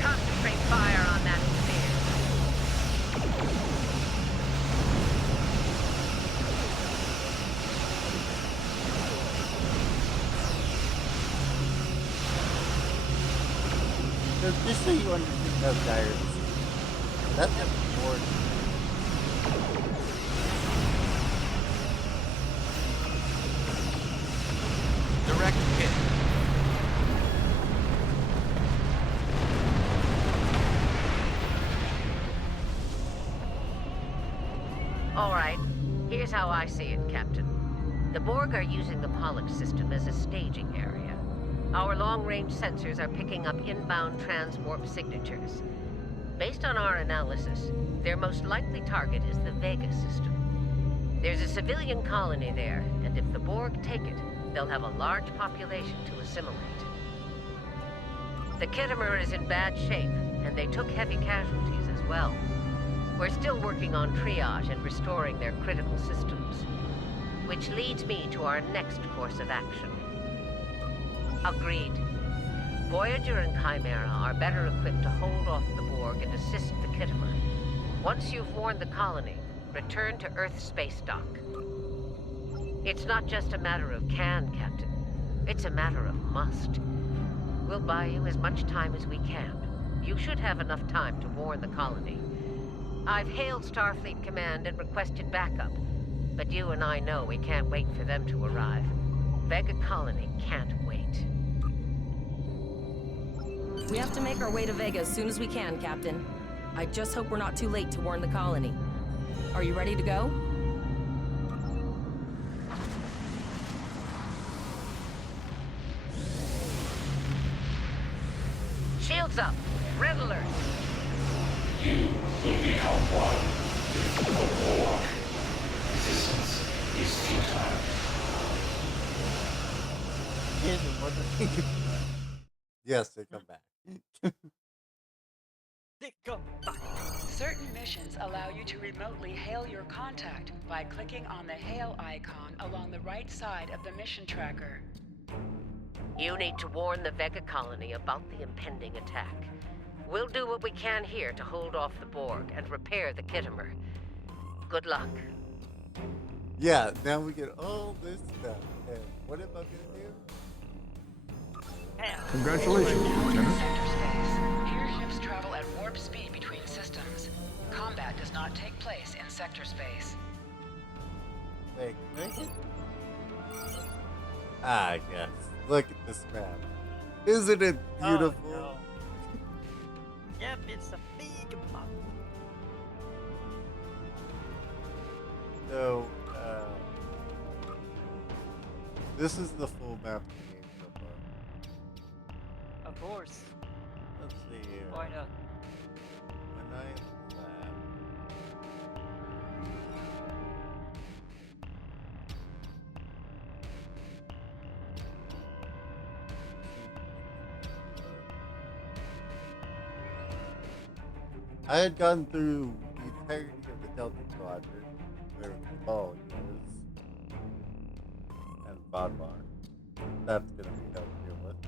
Concentrate fire on that sphere. So just so you understand how dire this is, that's a Borg. Direct hit. All right. Here's how I see it, Captain. The Borg are using the Pollux system as a staging area. Our long-range sensors are picking up inbound transwarp signatures. Based on our analysis, their most likely target is the Vega system. There's a civilian colony there, and if the Borg take it, they'll have a large population to assimilate. The Kittimer is in bad shape, and they took heavy casualties as well. We're still working on triage and restoring their critical systems. Which leads me to our next course of action. Agreed. Voyager and Chimera are better equipped to hold off the Borg and assist the Kittimer. Once you've warned the colony, return to Earth space dock. It's not just a matter of can, Captain. It's a matter of must. We'll buy you as much time as we can. You should have enough time to warn the colony. I've hailed Starfleet Command and requested backup, but you and I know we can't wait for them to arrive. Vega Colony can't wait. We have to make our way to Vega as soon as we can, Captain. I just hope we're not too late to warn the colony. Are you ready to go? Shields up. Red alert. You will become one with the Borg. Resistance is futile. Here's what Yes, they come back. They come back. Certain missions allow you to remotely hail your contact by clicking on the hail icon along the right side of the mission tracker. You need to warn the Vega colony about the impending attack. We'll do what we can here to hold off the Borg and repair the Kittimer. Good luck. Yeah, now we get all this stuff. And what am I gonna do? Congratulations, Lieutenant. Sector space. Here ships travel at warp speed between systems. Combat does not take place in sector space. Wait, ah, yes. Look at this map. Isn't it beautiful? Oh, no. Yep, it's a big map. So, this is the full map of the game so far. Of course. Let's see here. Why not? When I left. I had gone through the entirety of the Delta Quadrant, where Cabal is, and Bodvar. That's gonna be hard to deal with.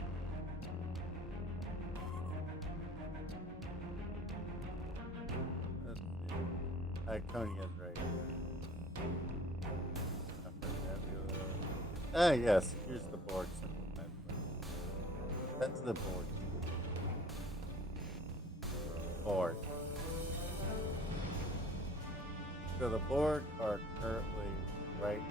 Let's see. Iconia's right here. Ah, yes, here's the Borg symbol. That's the Borg. Borg. So the Borg are currently right here.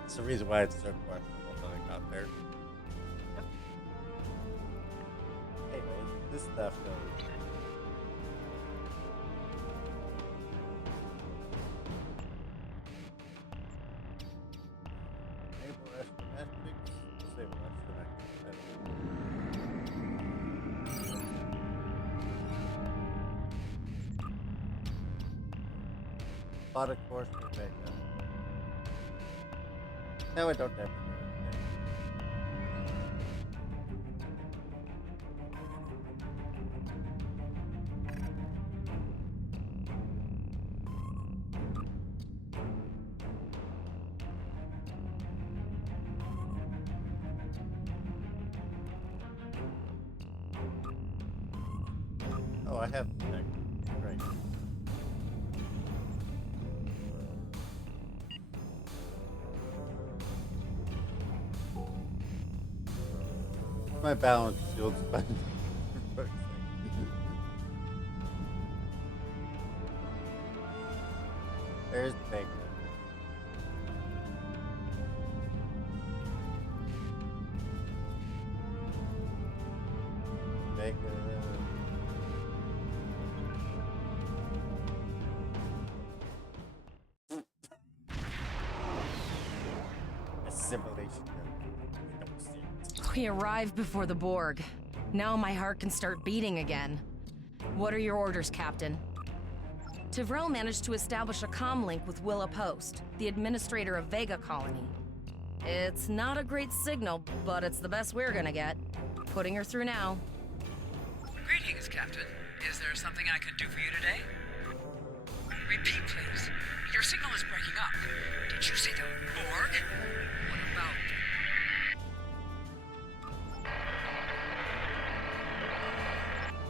That's the reason why it's so questionable that I got there. Anyway, this stuff goes. Naval Astrometrics. Disable Astrometrics. Plot a course for Vega. No, I don't have to do anything. Oh, I have the deck. Great. My balance shield's button. There's Vega. Vega. Assimilation. We arrived before the Borg. Now my heart can start beating again. What are your orders, Captain? Tivrel managed to establish a comm link with Willa Post, the administrator of Vega Colony. It's not a great signal, but it's the best we're gonna get. Putting her through now. Greetings, Captain. Is there something I can do for you today? Repeat, please. Your signal is breaking up. Did you say the Borg? What about...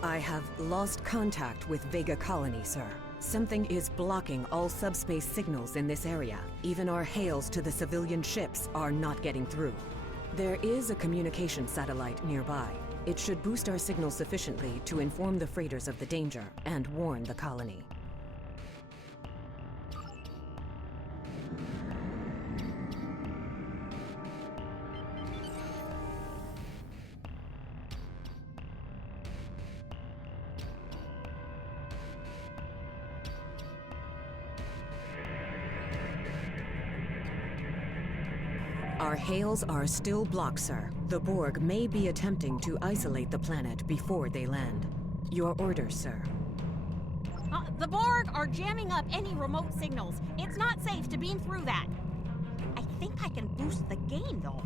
I have lost contact with Vega Colony, sir. Something is blocking all subspace signals in this area. Even our hails to the civilian ships are not getting through. There is a communication satellite nearby. It should boost our signal sufficiently to inform the freighters of the danger and warn the colony. Our hails are still blocked, sir. The Borg may be attempting to isolate the planet before they land. Your orders, sir. The Borg are jamming up any remote signals. It's not safe to beam through that. I think I can boost the game, though.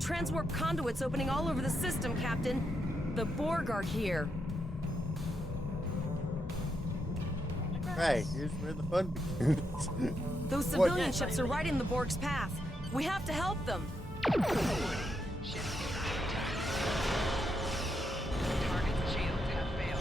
Transwarp conduits opening all over the system, Captain. The Borg are here. Right, here's where the fun begins. Those civilian ships are right in the Borg's path. We have to help them. Target's shields have failed.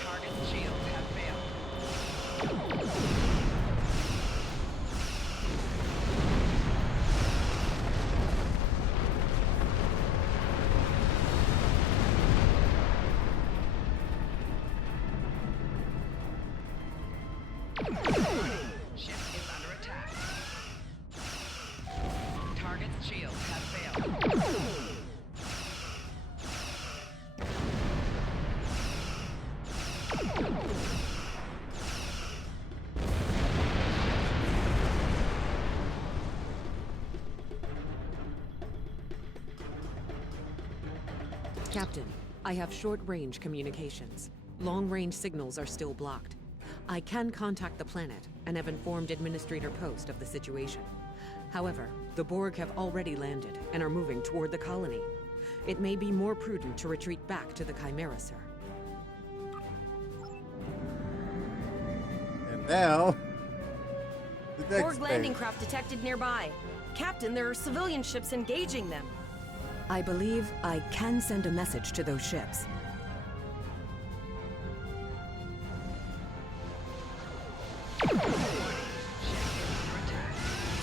Target's shields have failed. Ship is under attack. Target's shields have failed. Captain, I have short-range communications. Long-range signals are still blocked. I can contact the planet and have informed Administrator Post of the situation. However, the Borg have already landed and are moving toward the colony. It may be more prudent to retreat back to the Chimera, sir. And now, the next Borg landing phase. craft detected nearby. Captain, there are civilian ships engaging them. I believe I can send a message to those ships.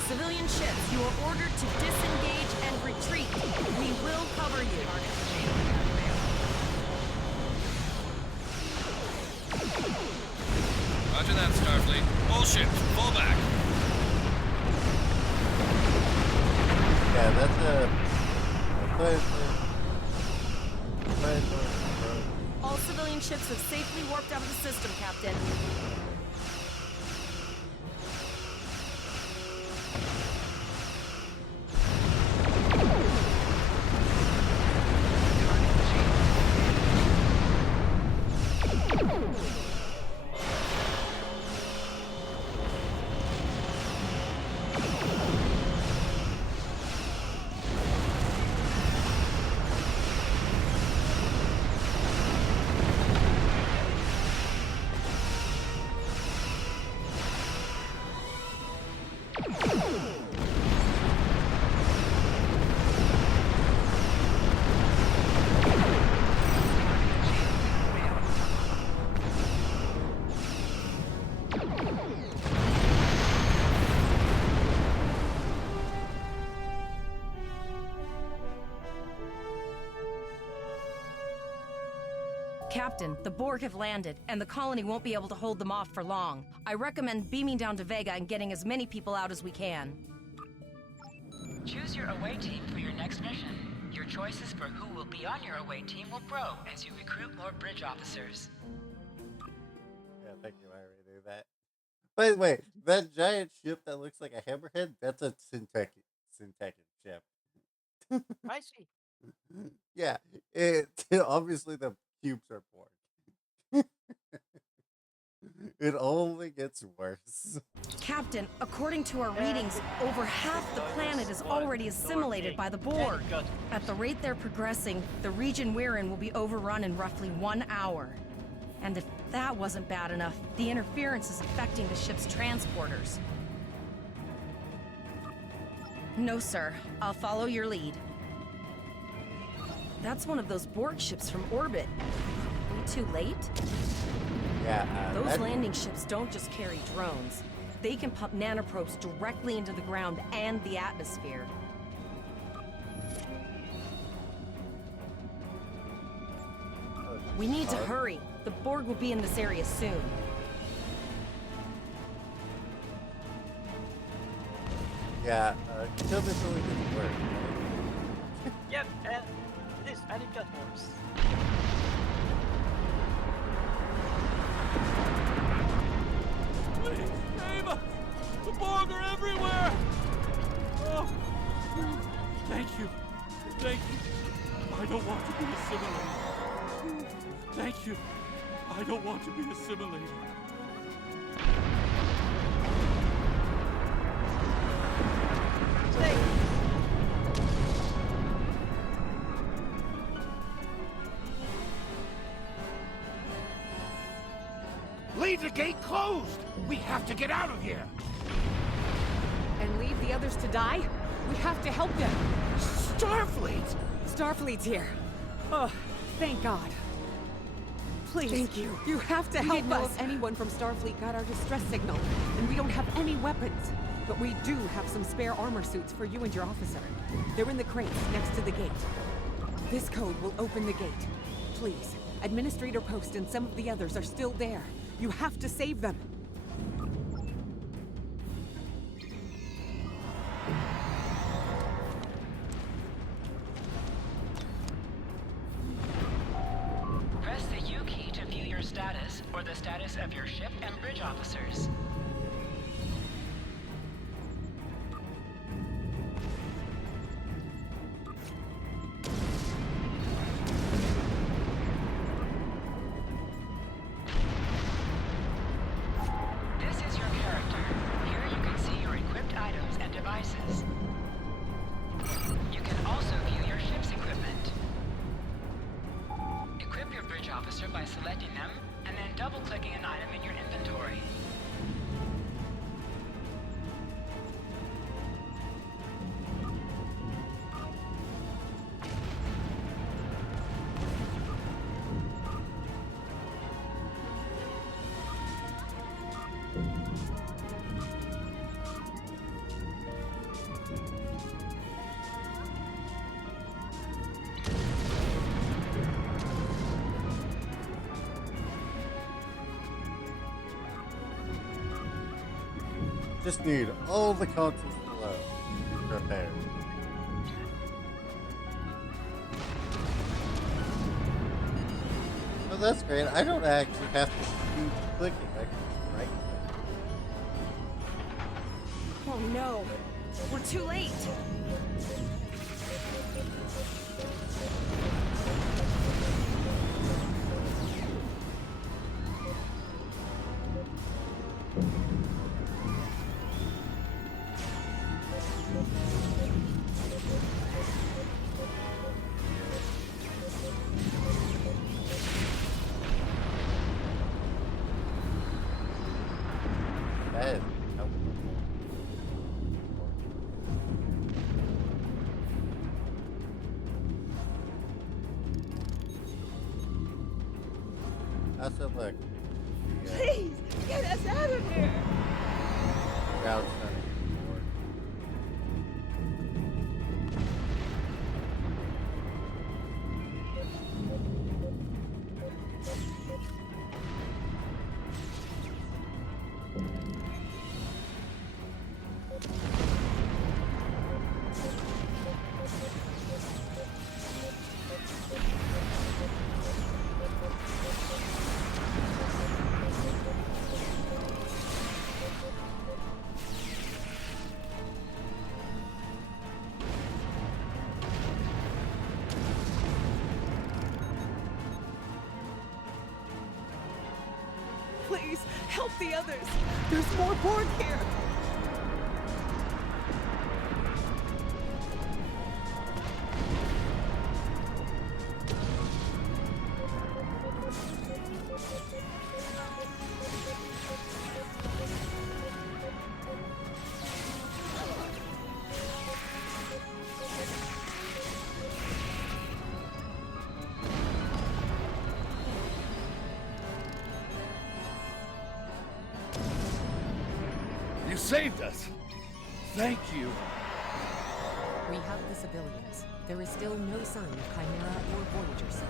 Civilian ships, you are ordered to disengage and retreat. We will cover you. Roger that, Starfleet. All ships, fall back. Yeah, that's a All civilian ships have safely warped out of the system, Captain. Captain, the Borg have landed, and the colony won't be able to hold them off for long. I recommend beaming down to Vega and getting as many people out as we can. Choose your away team for your next mission. Your choices for who will be on your away team will grow as you recruit more bridge officers. Yeah, thank you. I already knew that. By the way, that giant ship that looks like a hammerhead, that's a Synteki ship. I see. Yeah, it obviously the cubes are Borg. It only gets worse. Captain, according to our readings, over half the planet is already assimilated by the Borg. At the rate they're progressing, the region we're in will be overrun in roughly 1 hour. And if that wasn't bad enough, the interference is affecting the ship's transporters. No, sir. I'll follow your lead. That's one of those Borg ships from orbit. Are we too late? Yeah, Those landing ships don't just carry drones. They can pump nanoprobes directly into the ground and the atmosphere. We need to hurry. The Borg will be in this area soon. Yeah, kill this only didn't work. Yep, it is, and it got worse. Please, save us! The Borg are everywhere! Oh, thank you. Thank you. I don't want to be assimilated. Thank you. I don't want to be assimilated. Leave the gate closed! We have to get out of here! And leave the others to die? We have to help them. Starfleet! Starfleet's here. Oh, thank God. Please. Thank you. You have to We help didn't know us. if anyone from Starfleet got our distress signal, and we don't have any weapons. But we do have some spare armor suits for you and your officer. They're in the crates next to the gate. This code will open the gate. Please, Administrator Post and some of the others are still there. You have to save them. Press the U key to view your status or the status of your ship and bridge officers. This is your character. Here you can see your equipped items and devices. You can also view your ship's equipment. Equip your bridge officer by selecting them and then double-clicking an item in your inventory. Just need all the consoles below prepared. So that's great. I don't actually have to keep clicking. I can just right click. Oh no. We're too late. Bad. How's it look? Please, get us out of here! Ground center. Please, help the others. There's more Borg here. You saved us. Thank you. We have the civilians. There is still no sign of Chimera or Voyager, sir.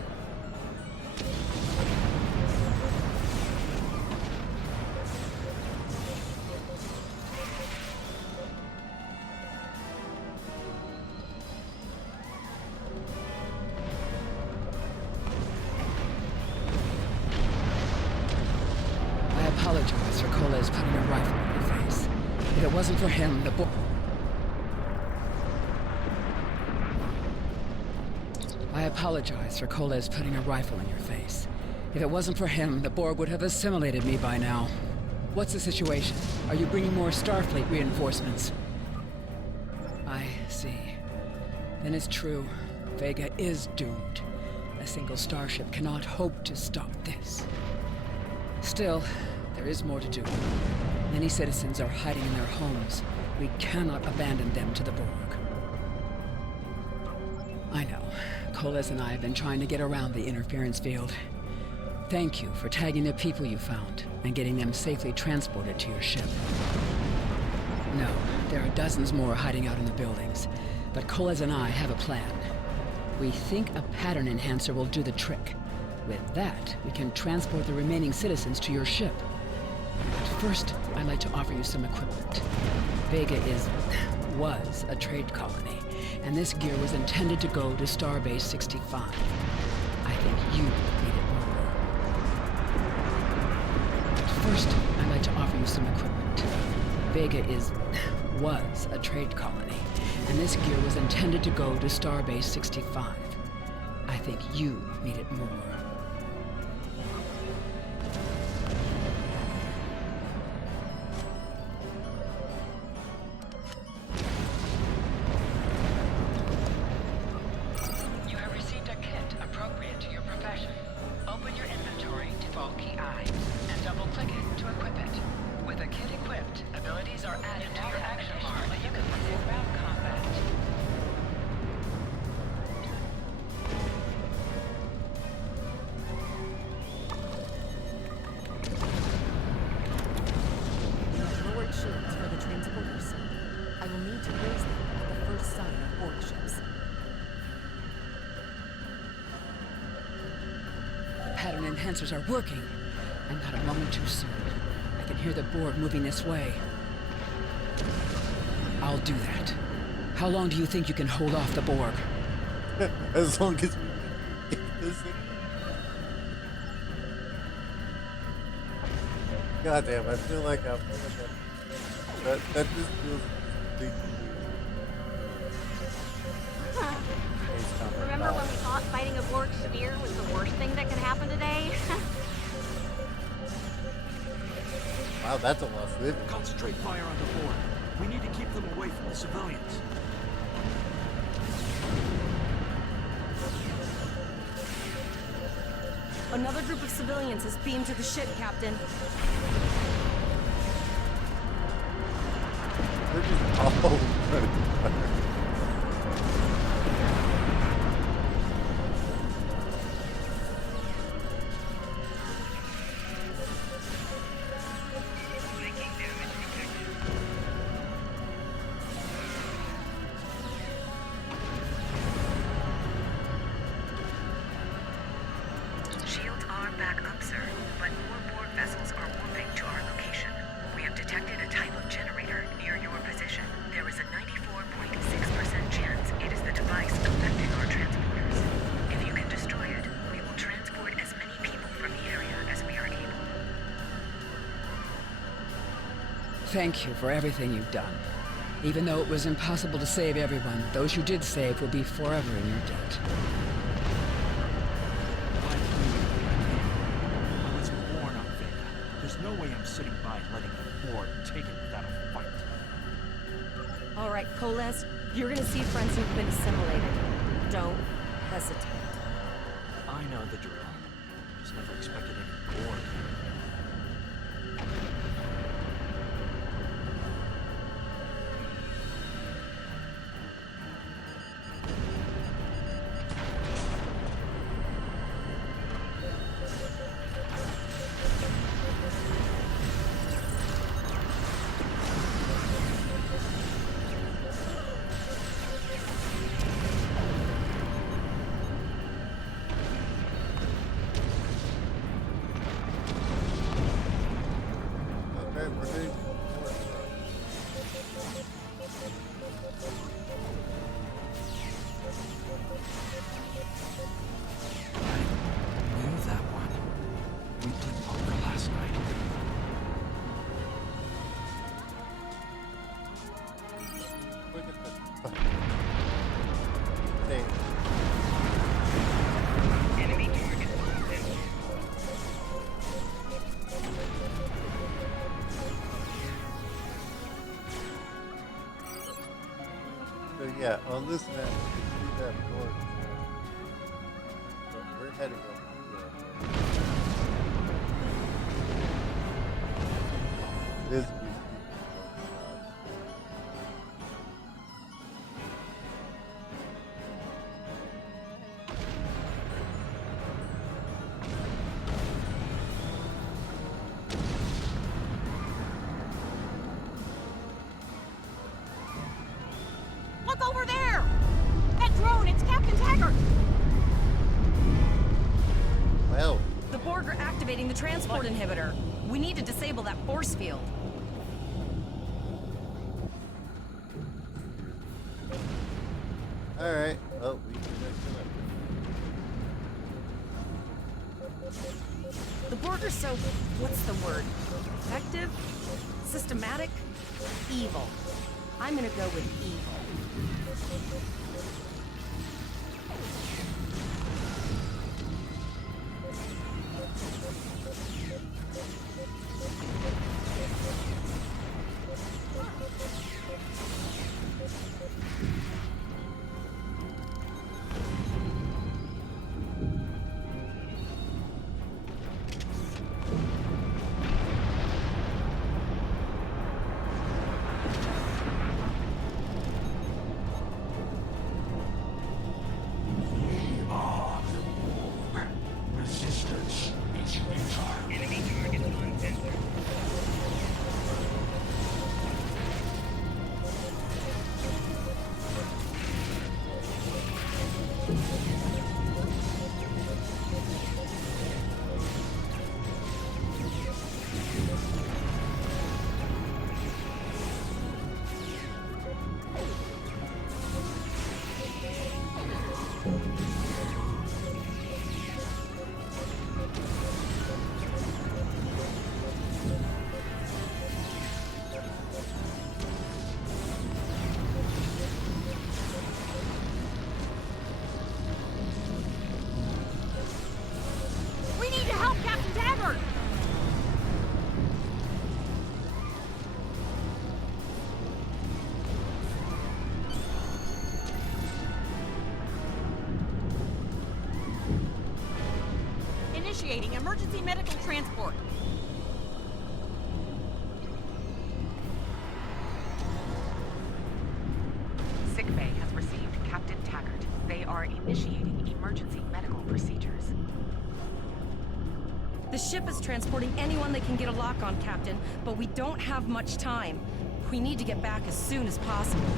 I apologize for Coles putting a rifle in your face. If it wasn't for him, the Borg... I apologize for Coles putting a rifle in your face. If it wasn't for him, the Borg would have assimilated me by now. What's the situation? Are you bringing more Starfleet reinforcements? I see. Then it's true. Vega is doomed. A single starship cannot hope to stop this. Still, there is more to do. Many citizens are hiding in their homes. We cannot abandon them to the Borg. I know. Coles and I have been trying to get around the interference field. Thank you for tagging the people you found and getting them safely transported to your ship. No, there are dozens more hiding out in the buildings, but Coles and I have a plan. We think a pattern enhancer will do the trick. With that, we can transport the remaining citizens to your ship. But first, I'd like to offer you some equipment. Vega was a trade colony, and this gear was intended to go to Starbase 65. I think you need it more. But first, I'd like to offer you some equipment. Vega was a trade colony, and this gear was intended to go to Starbase 65. I think you need it more. Pattern enhancers are working. I'm not a moment too soon. I can hear the Borg moving this way. I'll do that. How long do you think you can hold off the Borg? As long as we get this in. God damn, I feel like I'm that just feels completely Remember when we thought fighting a Borg sphere was the worst thing that could happen today? Wow, that's a lost living. Concentrate fire on the Borg. We need to keep them away from the civilians. Another group of civilians has beamed to the ship, Captain. They're just all Shields are back up, sir, but more Borg vessels are warping to our location. We have detected a type of generator near your position. There is a 94.6% chance it is the device affecting our transporters. If you can destroy it, we will transport as many people from the area as we are able. Thank you for everything you've done. Even though it was impossible to save everyone, those you did save will be forever in your debt. I was born on Vega. There's no just sitting by and letting the Borg take it without a fight. All right, Koles, you're gonna see friends who've been assimilated. Don't hesitate. I know the drill. Just never expected any Borg. So yeah, on this map, we see that north. But we're heading over here. This we Look over there! That drone, it's Captain Taggart! Well. The Borg are activating the transport inhibitor. We need to disable that force field. Alright, well, we can The Borg are so, what's the word? Effective? Systematic? Evil. I'm gonna go with evil. Resistance is futile. Enemy target uncensored. We need to help Captain Taggart! Initiating emergency medical transport. Sickbay has received Captain Taggart. They are initiating emergency medical procedures. The ship is transporting anyone they can get a lock on, Captain, but we don't have much time. We need to get back as soon as possible.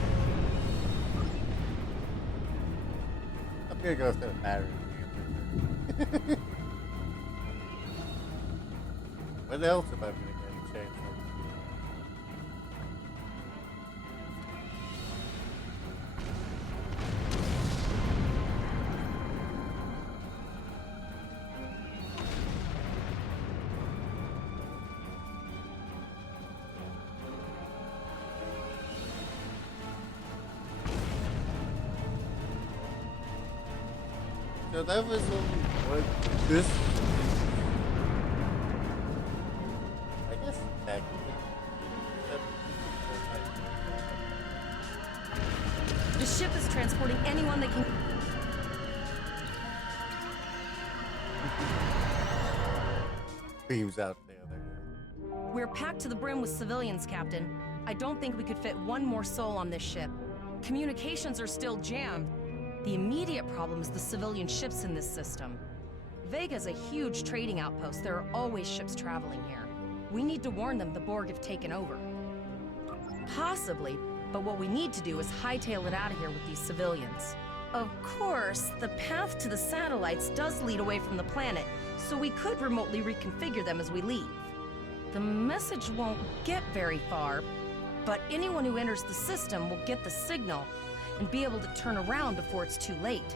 I'm gonna go instead of matters. What else am I gonna get changed? So that was only what this. I guess attack. The ship is transporting anyone that can. Beams out there. We're packed to the brim with civilians, Captain. I don't think we could fit one more soul on this ship. Communications are still jammed. The immediate problem is the civilian ships in this system. Vega's a huge trading outpost. There are always ships traveling here. We need to warn them the Borg have taken over. Possibly, but what we need to do is hightail it out of here with these civilians. Of course, the path to the satellites does lead away from the planet, so we could remotely reconfigure them as we leave. The message won't get very far, but anyone who enters the system will get the signal and be able to turn around before it's too late.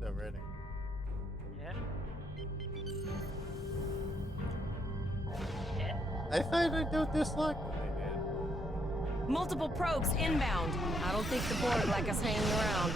They're ready. Yeah. I thought I don't dislike them. Multiple probes inbound. I don't think the Borg like us hanging around.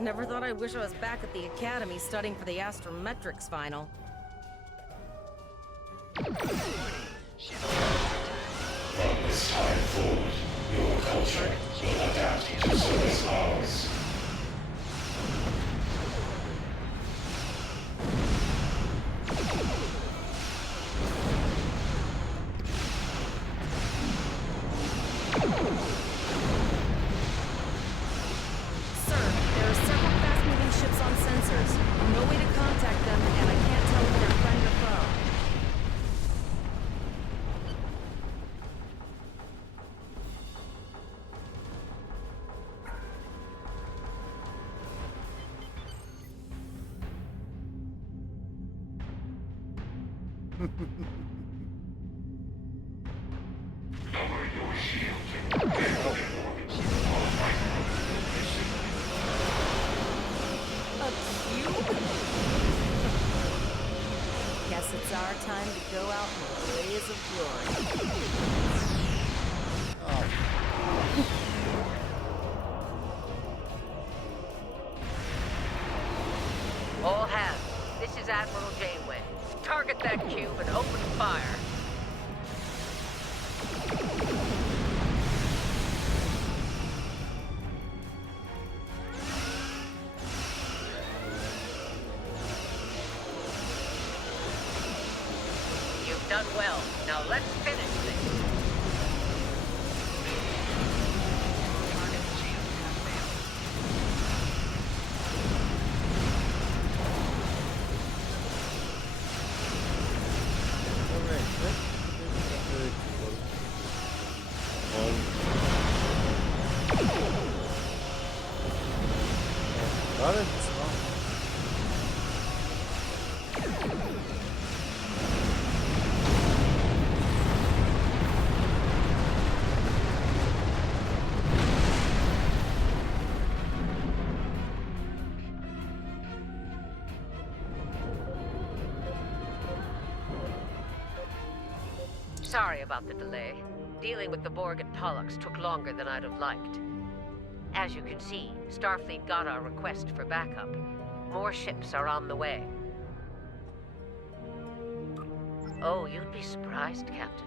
Never thought I'd wish I was back at the academy studying for the astrometrics final. From this time forward, your culture will adapt to service ours. Guess it's our time to go out in a blaze of glory. All hands, this is Admiral Janeway. Target that cube and open fire. You've done well. Now let's finish this. Sorry about the delay. Dealing with the Borg at Pollux took longer than I'd have liked. As you can see, Starfleet got our request for backup. More ships are on the way. Oh, you'd be surprised, Captain.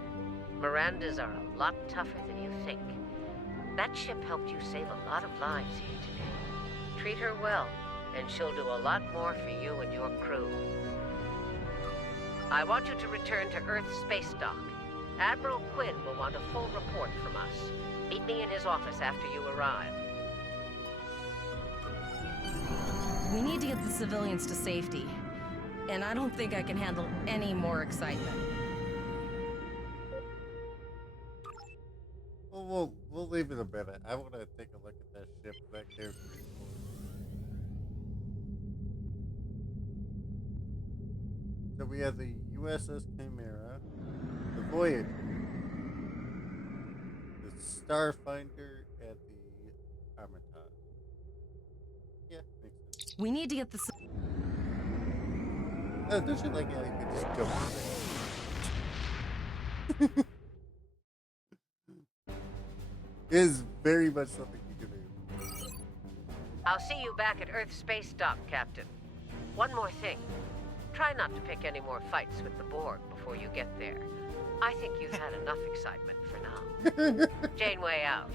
Mirandas are a lot tougher than you think. That ship helped you save a lot of lives here today. Treat her well, and she'll do a lot more for you and your crew. I want you to return to Earth Space Dock. Admiral Quinn will want a full report from us. Meet me in his office after you arrive. We need to get the civilians to safety. And I don't think I can handle any more excitement. Well, we'll leave it a minute. I want to take a look at that ship back there. So we have the USS Chimera, the Voyager, the Starfinder, and the Armitage. Yeah, makes sense. We need to get the... Oh, don't you like how you can just jump in? It is very much something you can do. I'll see you back at Earth Space Dock, Captain. One more thing. Try not to pick any more fights with the Borg before you get there. I think you've had enough excitement for now. Janeway out.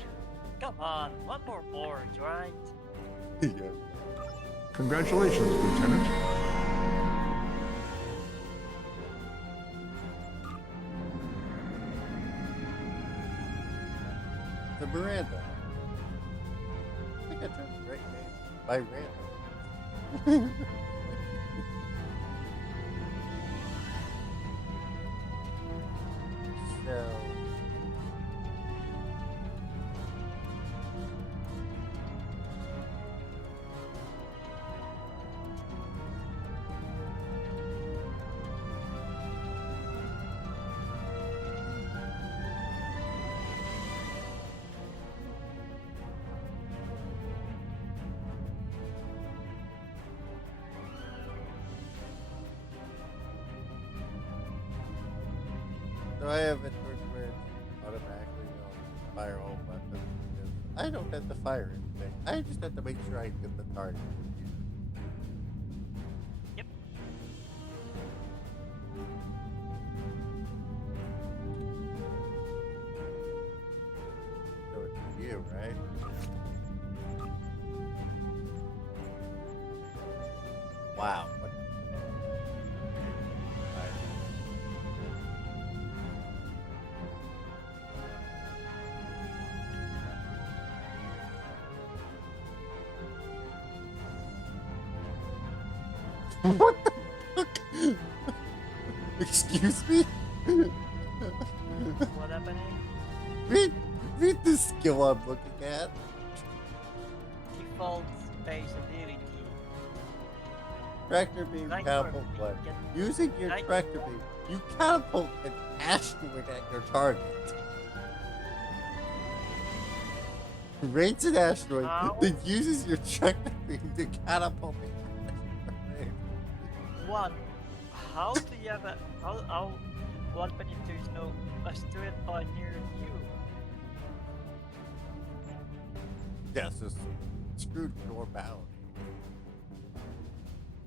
Come on, one more board, right? Yeah. Congratulations, Lieutenant. The Miranda. I think I tried the right name. By random. So. So I have it where it automatically fire all weapons. I don't have to fire anything. I just have to make sure I get the target. Yep. So it's you, right? Wow. What? What the fuck? Excuse me? What happening? Read the skill I'm looking at. Default space ability. Tractor beam Right catapult for- one. Using your Right. tractor beam, you catapult an asteroid at your target. Rates an asteroid, How? then uses your tractor beam to catapult the asteroid. One, how do you have a how what when if there is no asteroid or near you? Yeah, so screwed normality.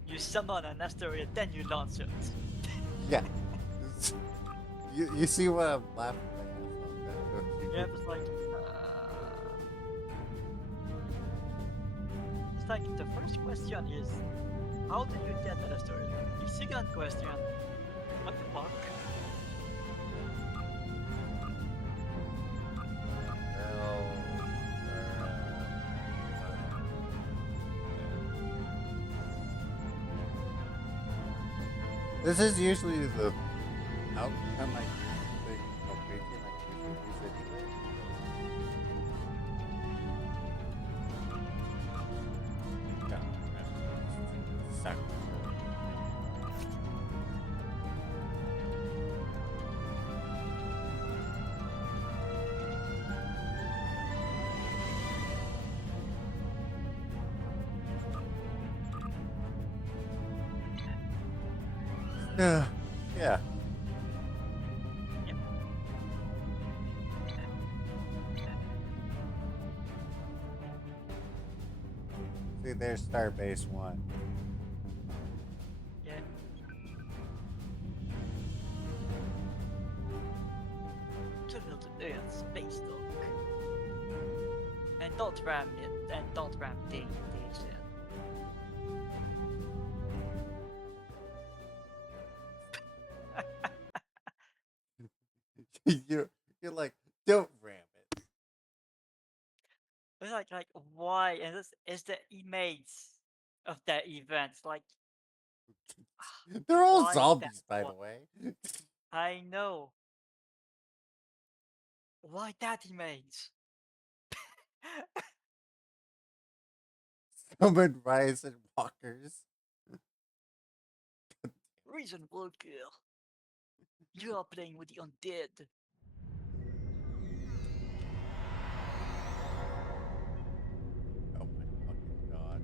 You summon an asteroid, then you launch it. Yeah. You see what I'm laughing at? Don't you? Yeah, it's like it's like the first question is how do you get an asteroid? The second question, what the fuck? This is usually the outcome I think of making I usually use anyway. Yeah, exactly. Yeah. Yeah. See, there's Starbase 1. don't ram it and don't ram things. you're like, don't ram it. It's like why? And this is the image of that event. Like They're all why zombies, that by the one? way. I know. Why that image? Summon rise and walkers. Reason will kill. You are playing with the undead. Oh my fucking god.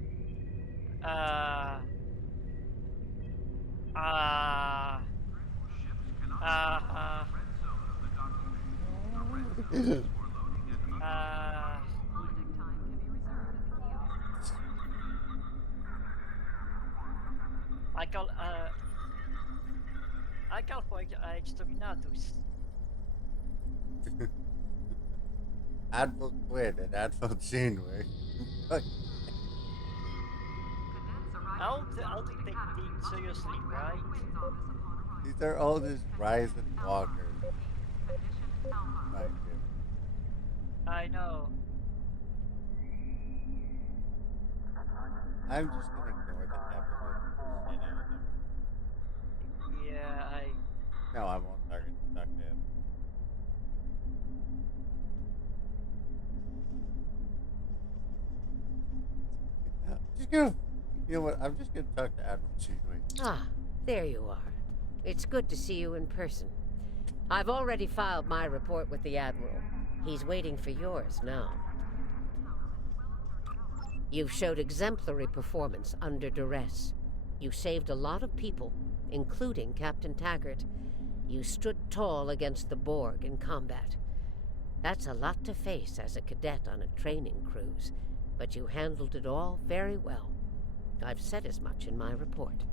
I call for exterminatus. Admiral Quinn and Admiral Janeway. I'll take things seriously, right? These are all just rise and walkers. Mind you. I know. I'm just gonna ignore the evidence and out of them. Yeah, No, I won't talk to him. I'm just gonna, you know what? I'm just gonna talk to Admiral Janeway. Ah, there you are. It's good to see you in person. I've already filed my report with the Admiral. He's waiting for yours now. You've showed exemplary performance under duress. You saved a lot of people, including Captain Taggart. You stood tall against the Borg in combat. That's a lot to face as a cadet on a training cruise, but you handled it all very well. I've said as much in my report.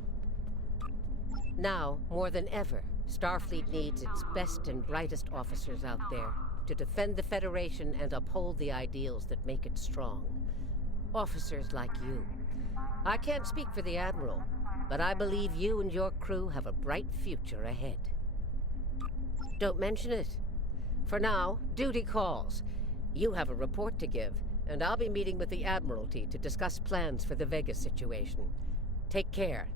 Now, more than ever, Starfleet needs its best and brightest officers out there to defend the Federation and uphold the ideals that make it strong. Officers like you. I can't speak for the Admiral, but I believe you and your crew have a bright future ahead. Don't mention it. For now, duty calls. You have a report to give, and I'll be meeting with the Admiralty to discuss plans for the Vega situation. Take care.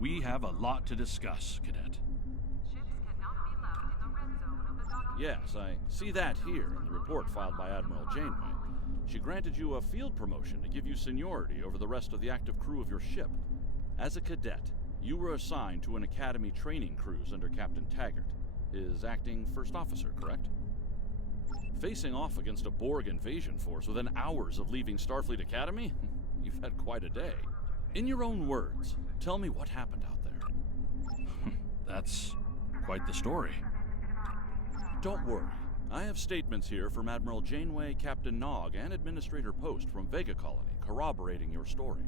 We have a lot to discuss, Cadet. Yes, I see that here in the report filed by Admiral Janeway. She granted you a field promotion to give you seniority over the rest of the active crew of your ship. As a cadet, you were assigned to an Academy training cruise under Captain Taggart, his acting first officer, correct? Facing off against a Borg invasion force within hours of leaving Starfleet Academy? You've had quite a day. In your own words, tell me what happened out there. That's quite the story. Don't worry. I have statements here from Admiral Janeway, Captain Nog, and Administrator Post from Vega Colony corroborating your story.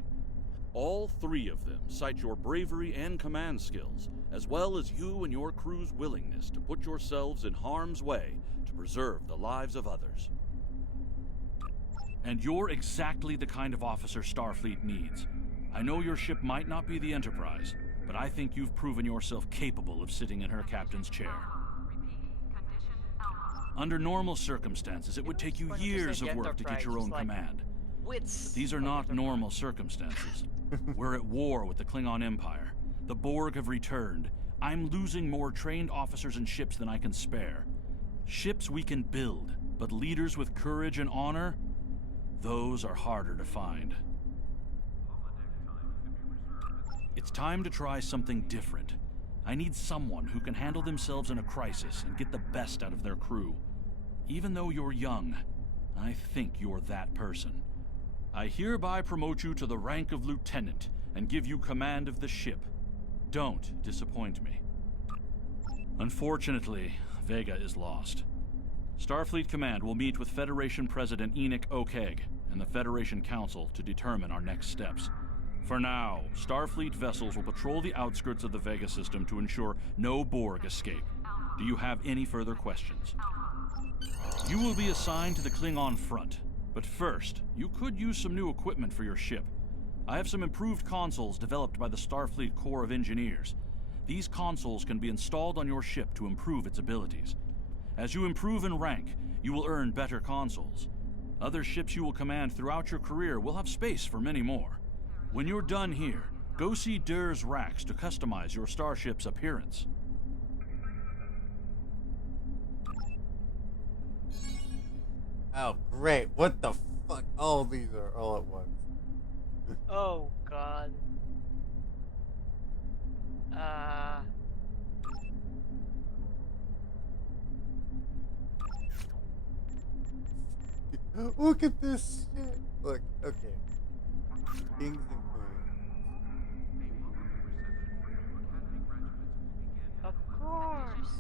All three of them cite your bravery and command skills, as well as you and your crew's willingness to put yourselves in harm's way to preserve the lives of others. And you're exactly the kind of officer Starfleet needs. I know your ship might not be the Enterprise, but I think you've proven yourself capable of sitting in her captain's chair. Under normal circumstances, it would take you years of work to get your own command. But these are not normal circumstances. We're at war with the Klingon Empire. The Borg have returned. I'm losing more trained officers and ships than I can spare. Ships we can build, but leaders with courage and honor? Those are harder to find. It's time to try something different. I need someone who can handle themselves in a crisis and get the best out of their crew. Even though you're young, I think you're that person. I hereby promote you to the rank of lieutenant and give you command of the ship. Don't disappoint me. Unfortunately, Vega is lost. Starfleet Command will meet with Federation President Enoch Okeg and the Federation Council to determine our next steps. For now, Starfleet vessels will patrol the outskirts of the Vega system to ensure no Borg escape. Do you have any further questions? You will be assigned to the Klingon front, but first, you could use some new equipment for your ship. I have some improved consoles developed by the Starfleet Corps of Engineers. These consoles can be installed on your ship to improve its abilities. As you improve in rank, you will earn better consoles. Other ships you will command throughout your career will have space for many more. When you're done here, go see Dur's racks to customize your starship's appearance. Oh, great. What the fuck? All these are all at once. Oh god. Look at this shit. Look, okay. Kings and queens. Of course.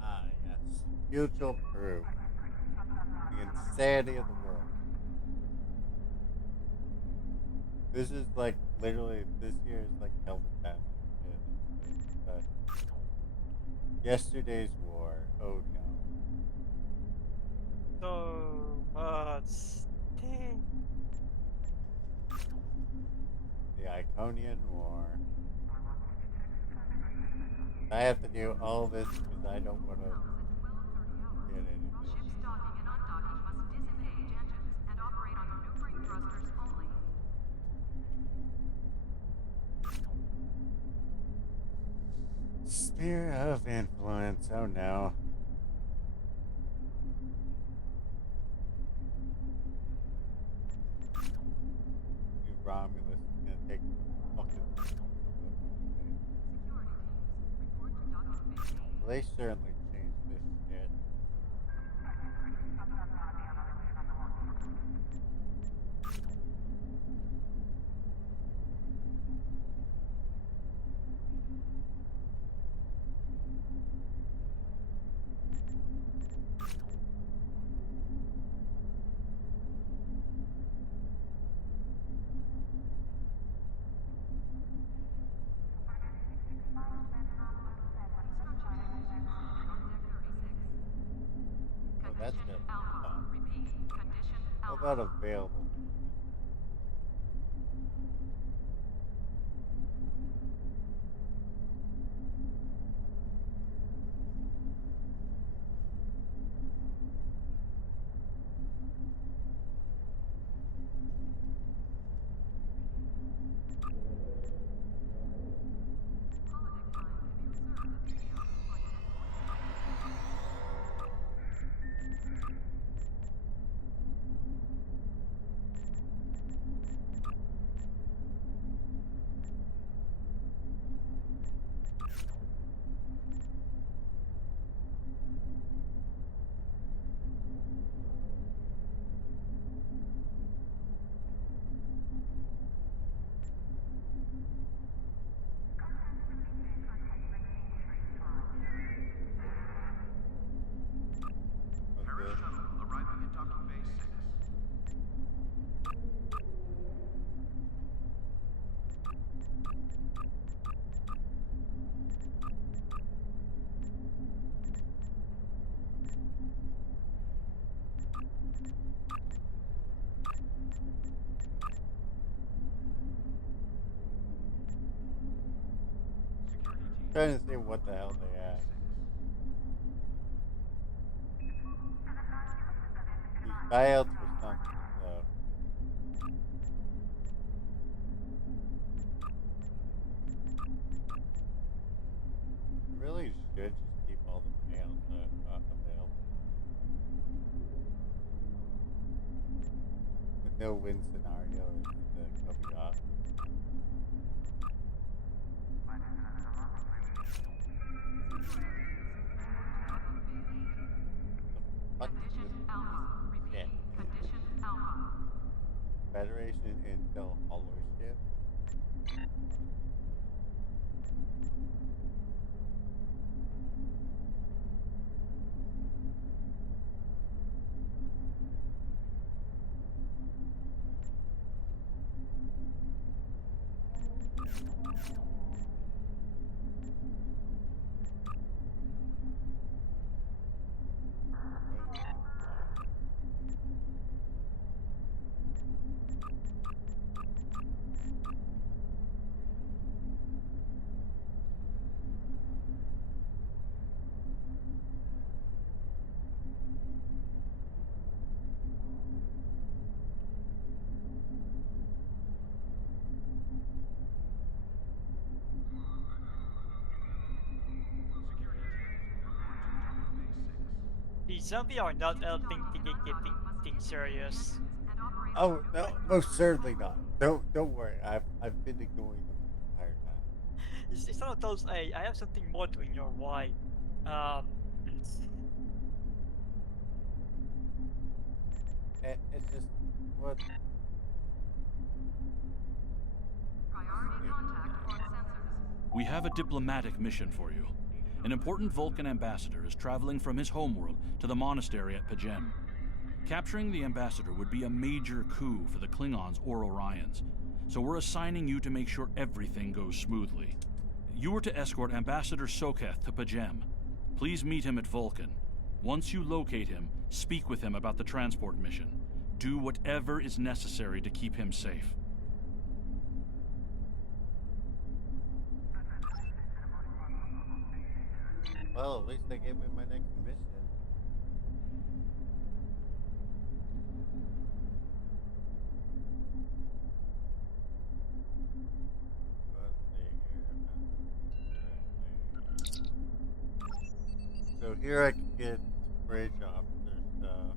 Ah, yes. Mutual proof. The insanity of the world. This is like literally this year is like Kelvin time. Yesterday's war. Oh no. So much. The Iconian War. I have to do all this because I don't want to get anything. Sphere of influence. Oh no. New Romulus is gonna take fucking. They certainly changed this shit. Oh, that's it. How about available? trying to see what the hell they had. These buyouts or something, so. Really should just keep all the buyouts available. The no-win scenario is the Kobe off. What is this? Shit. Federation Intel Hollow Ship. The zombie are not helping to get getting things serious. Oh no, most certainly not. Don't worry. I've been ignoring them the entire time. It's one of those. Hey, I have something more to ignore. Why? It's just what. We have a diplomatic mission for you. An important Vulcan ambassador is traveling from his homeworld to the monastery at Pajem. Capturing the ambassador would be a major coup for the Klingons or Orions, so we're assigning you to make sure everything goes smoothly. You are to escort Ambassador Soketh to Pajem. Please meet him at Vulcan. Once you locate him, speak with him about the transport mission. Do whatever is necessary to keep him safe. Well, at least they gave me my next mission. Let's see here. So here I can get bridge officer stuff.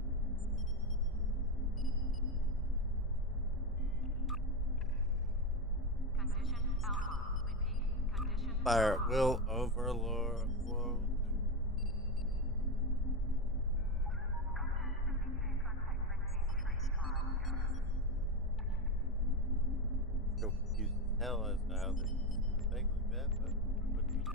Fire at will, overlord. So confused as hell as to how they do a thing like that, but what do you do?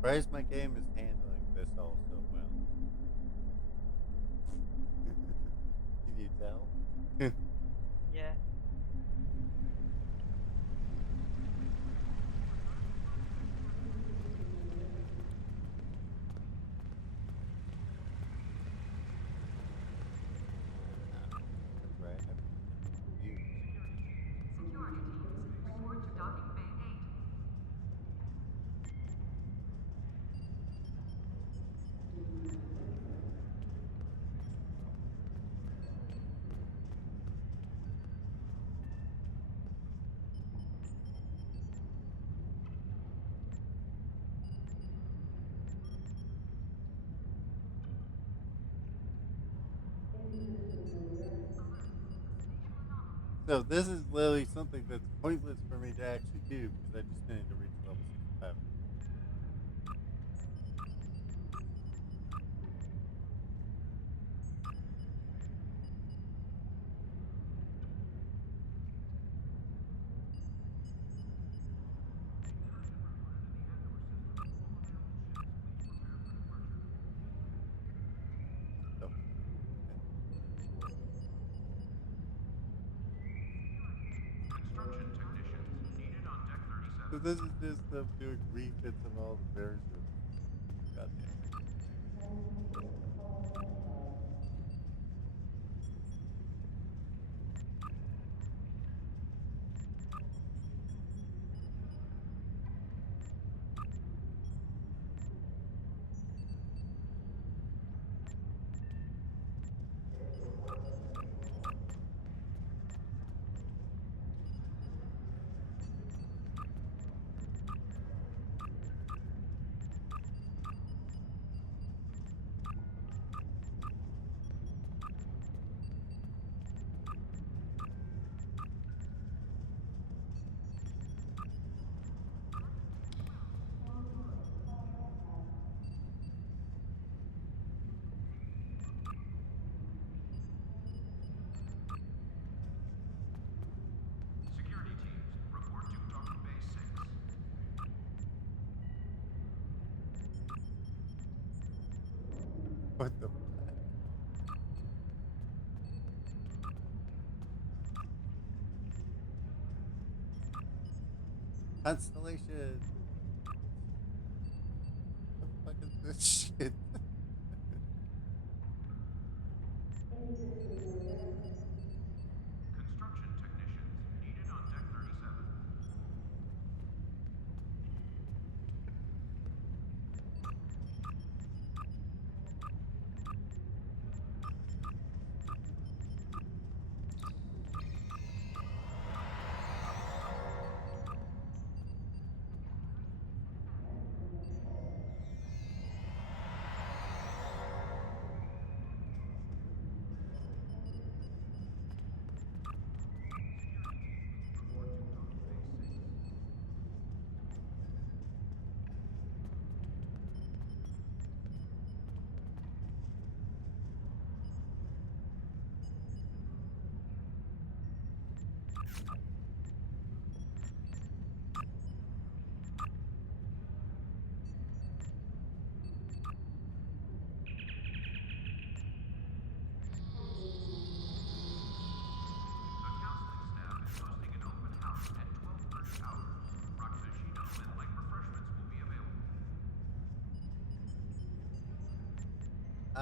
Surprised my game is handling this all so well. Can you tell? Yeah. That's right. You. Security teams, report to docking bay 8. So this is literally something that's pointless for me to actually do because I just need to reach level 65. So this is just them doing refits of all the versions. Goddamn. Security teams, report to Docking Bay 6. What the fuck? Constellation. What the fuck is this shit? Construction technicians needed on Deck 37.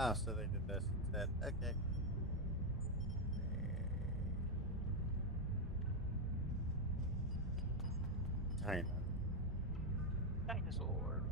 Oh, so they did this instead. Okay. China. Dinosaur.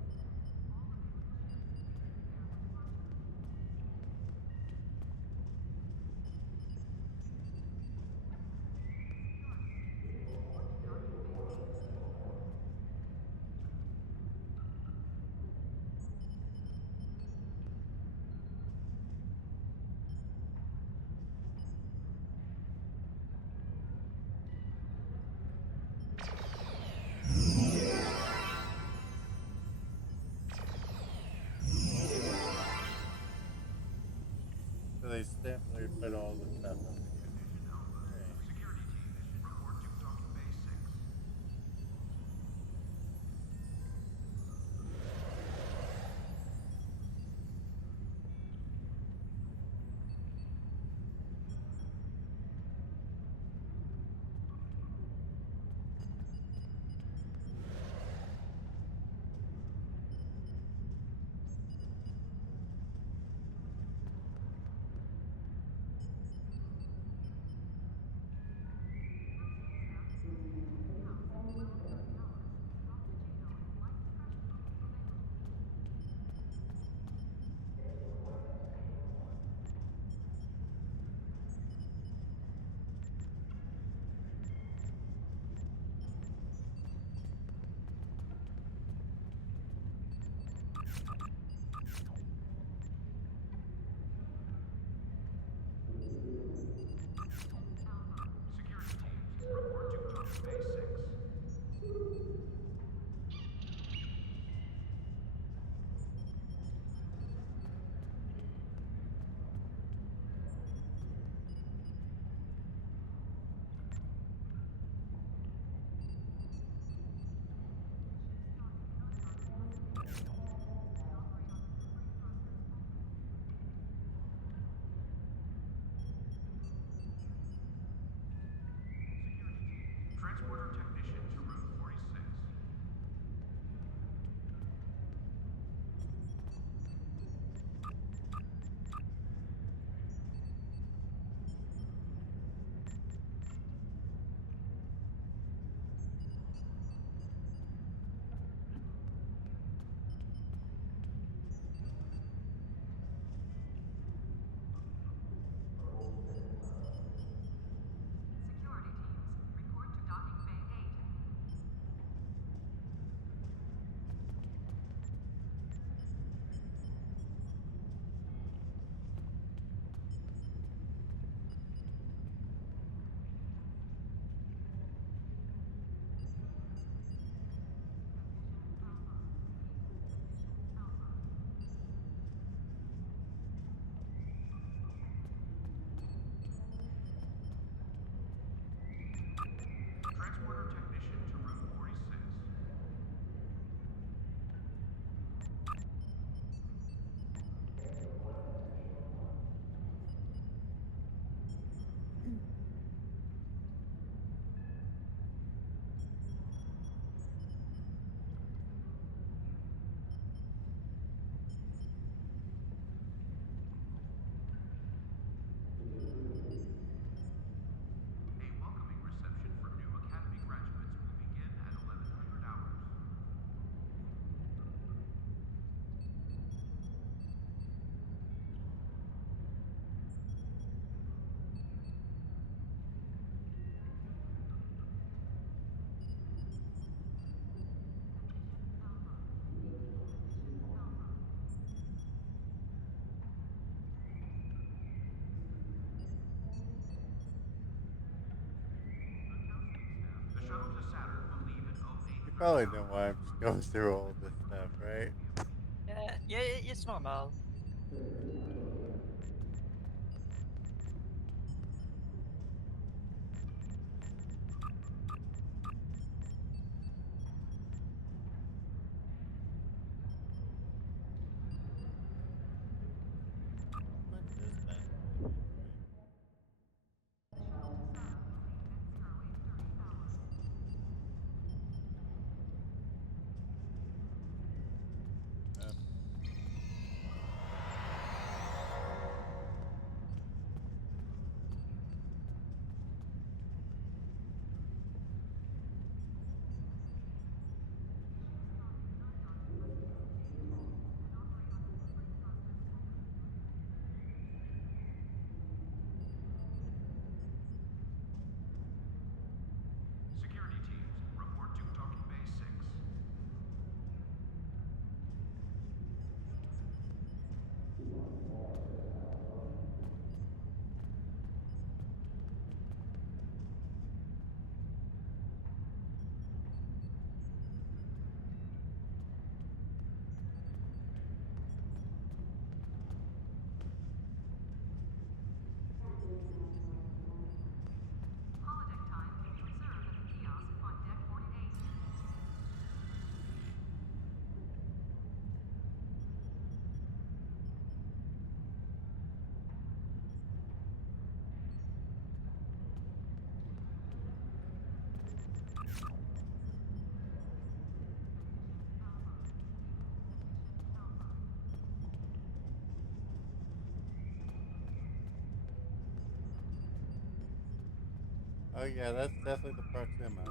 A welcoming reception for new Academy graduates will begin at 1100 hours. The shuttle to Saturn will leave at 08. You probably know why I'm just going through all this stuff, right? Yeah, it's normal. What is that? Security teams, report to docking bay 6. Holodeck time can be observed at the kiosk on deck 48. Oh yeah, that's definitely the Proxima.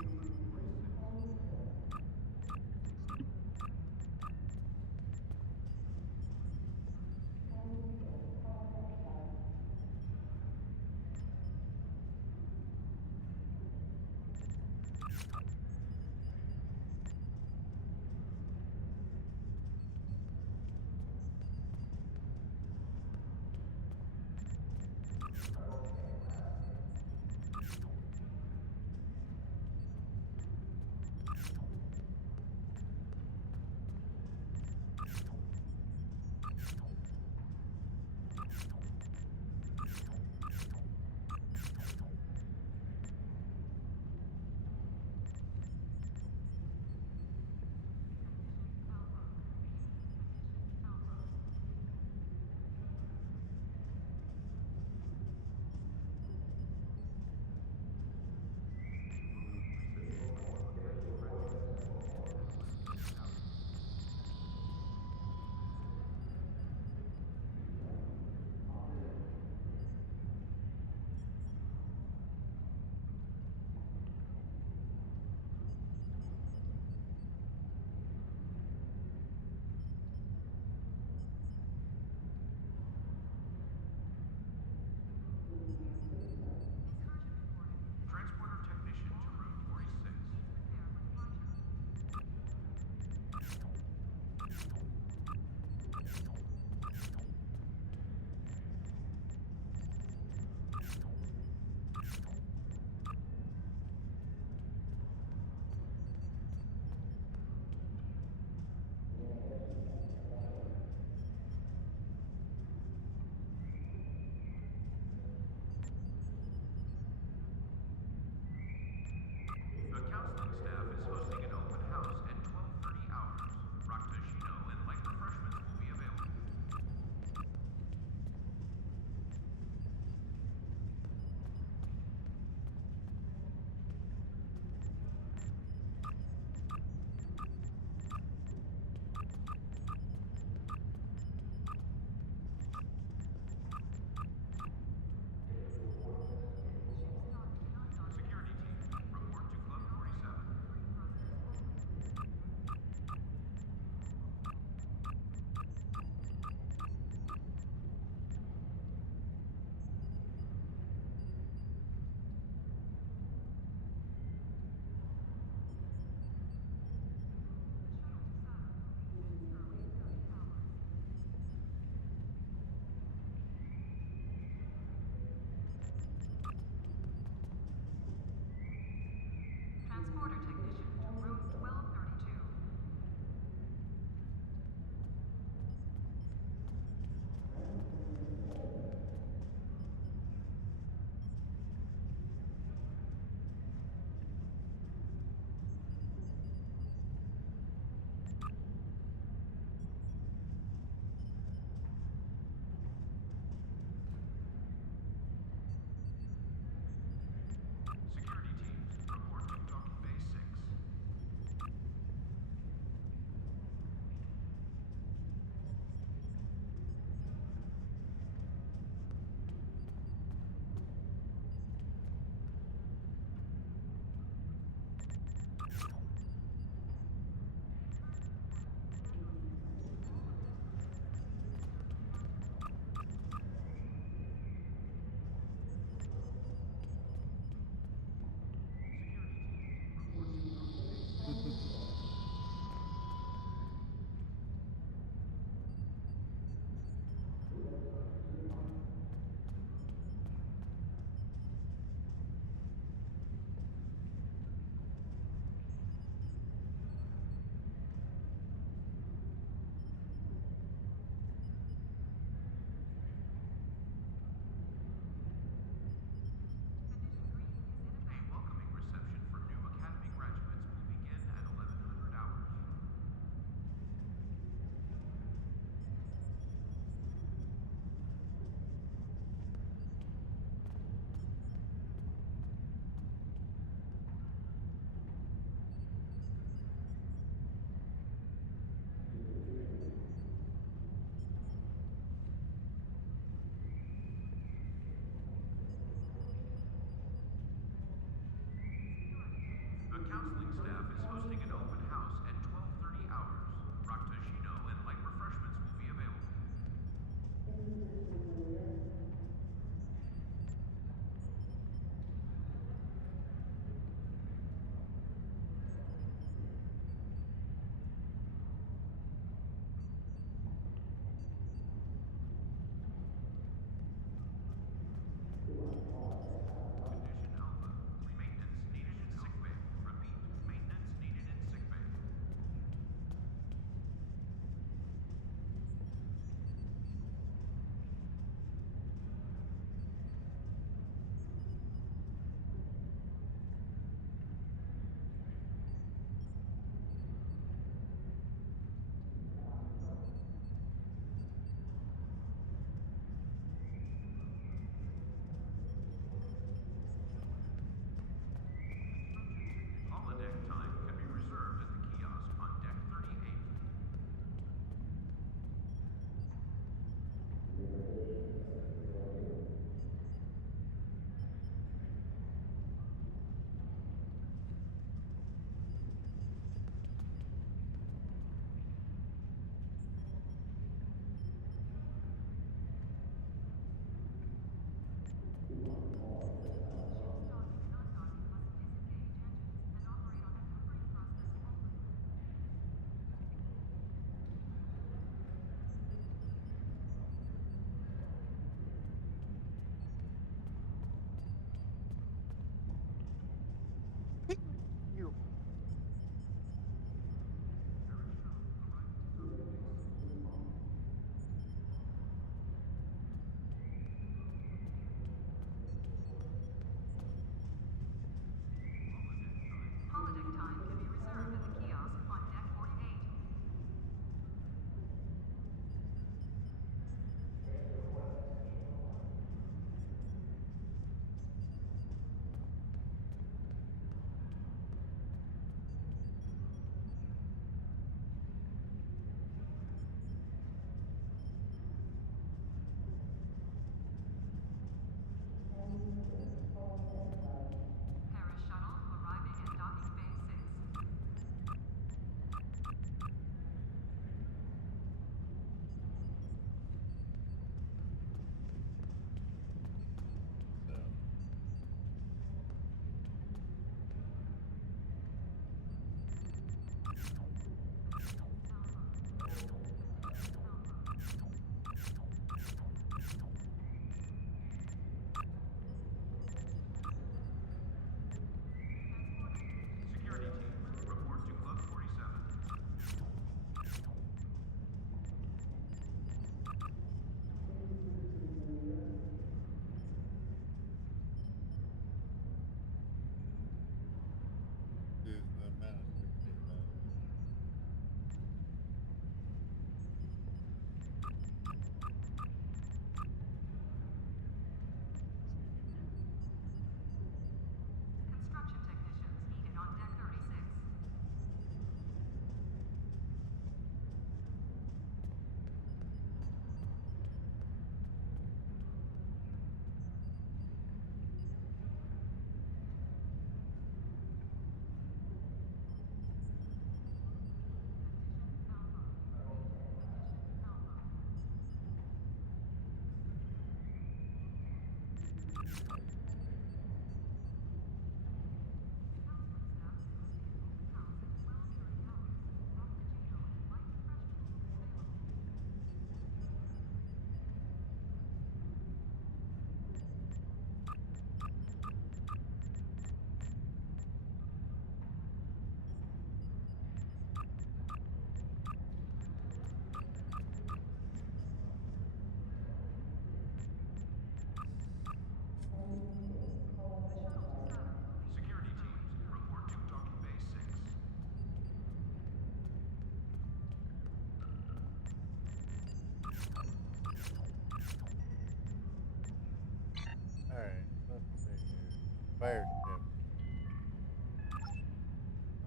fire ship.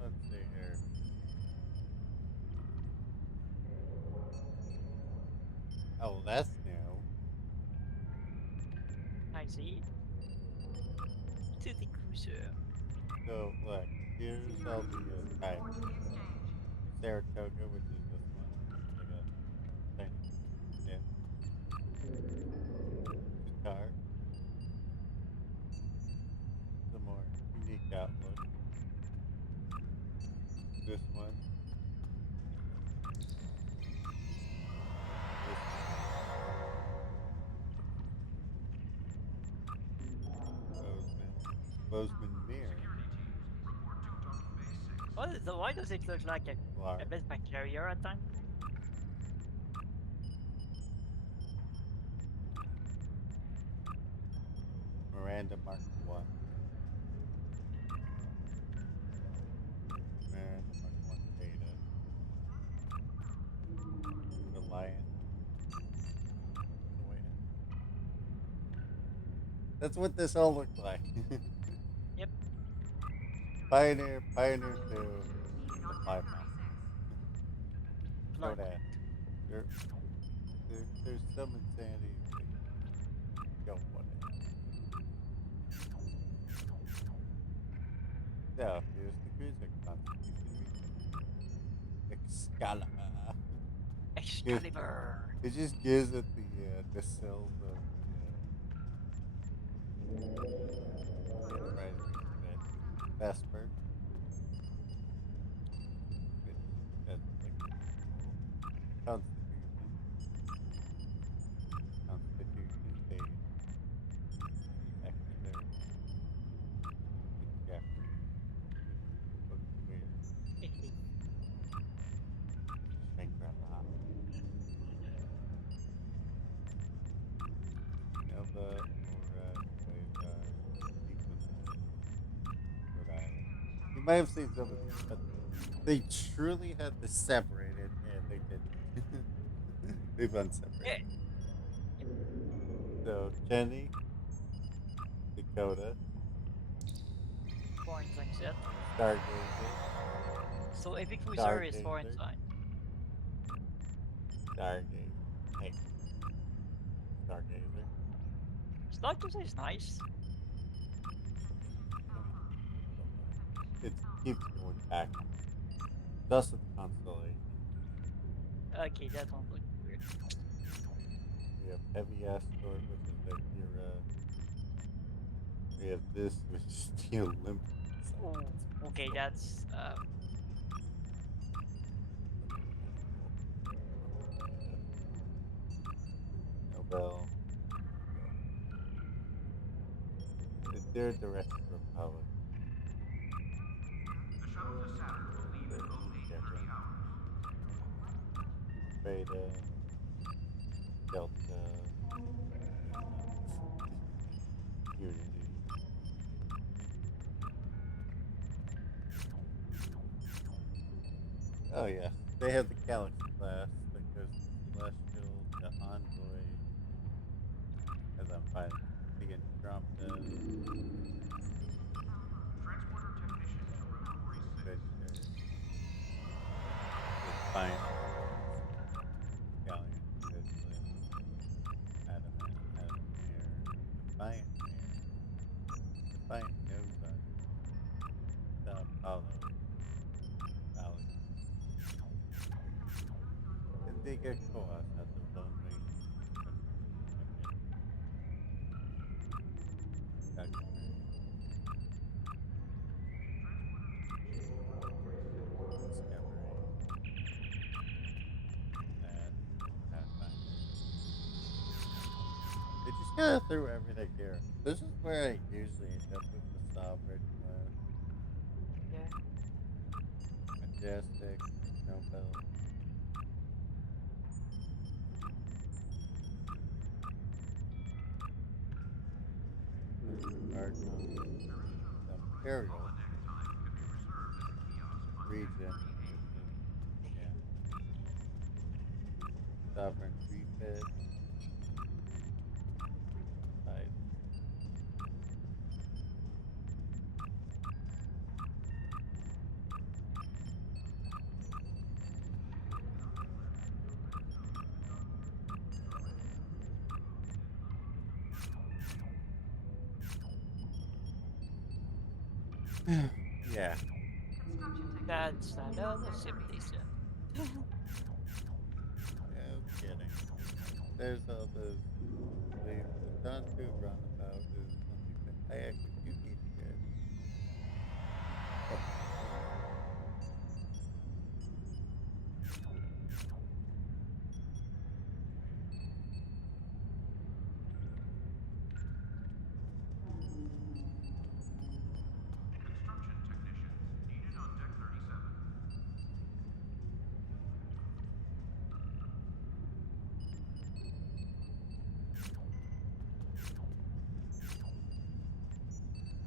Let's see here. Oh, that's new. I see. To the cruiser. So, look, here's all the type. Saratoga, which is this one. Like a tiny ship. Guitar. Some more unique outlook. This one. Bozeman Mirror. Why does it look like a Vespa carrier at times? Miranda Mark 1. Miranda Mark 1 Beta. Reliant. That's what this all looked like. Yep. Pioneer 2, Supply Mount. So that there's some insanity that don't want it. So here's the cruiser Constitution. Excalibur. Excalibur. It just gives it the cells of Vesper. That's like Constitution Day. Exeter. Jeffrey. Looks weird. Shangri-La. Nova. You might have seen some of these, but they truly had this separated, and they didn't. They've unseparated. So, Jenny, Dakota, Foreign sign set. Stargazer. So Epic Cruiser is foreign Stargazer. sign. Stargazer. Hey. Stargazer. Stargazer is nice. It keeps going back. Dust of the Constellation. Okay, that one looks weird. We have Heavy Escort, which is like your, we have this, which is the Olympics. Oh, okay, that's, Nobel. They're Direct Republic. The shuttle to Saturn will leave in 0830 hours. Beta, Delta, Unity. Oh yeah, they have the Galaxy class that goes from Celestial to Envoy, as I'm fighting against Andromeda. Transporter technician to Removery 6. Defiant. Galleon, Vigilant, Adamant, Defiant Nova, Sao Paulo, Valley. Indigo Coas has the lonely. They just kind of threw everything here. This is where I usually end up with the Sovereign class. yeah. Majestic, Nobel. Cardinal, Imperial, Regent, yeah. Sovereign Refit, right. Yeah. That's another simulation. No kidding. There's all those. The Dontu roundabout is something that I actually do need to get. Construction technicians needed on deck 37.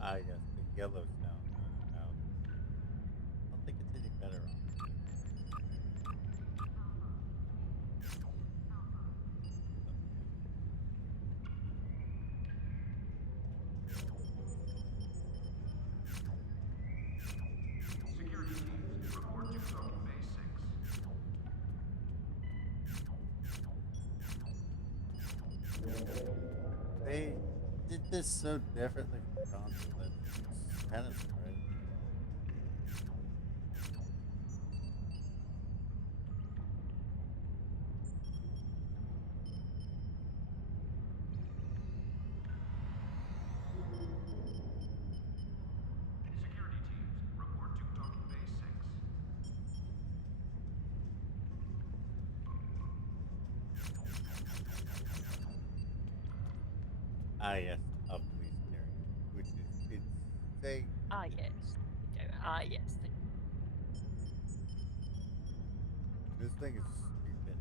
Ah, yes, the Yellowstone roundabout. I don't think it's any better, honestly. Security teams, report to Token Bay 6. They did this so differently from console that it's kind of surprising. Security teams, report to Token Bay 6. Ah, yes, a police carrier, which is insane. Ah, yes. Ah, yes. This thing is stupid.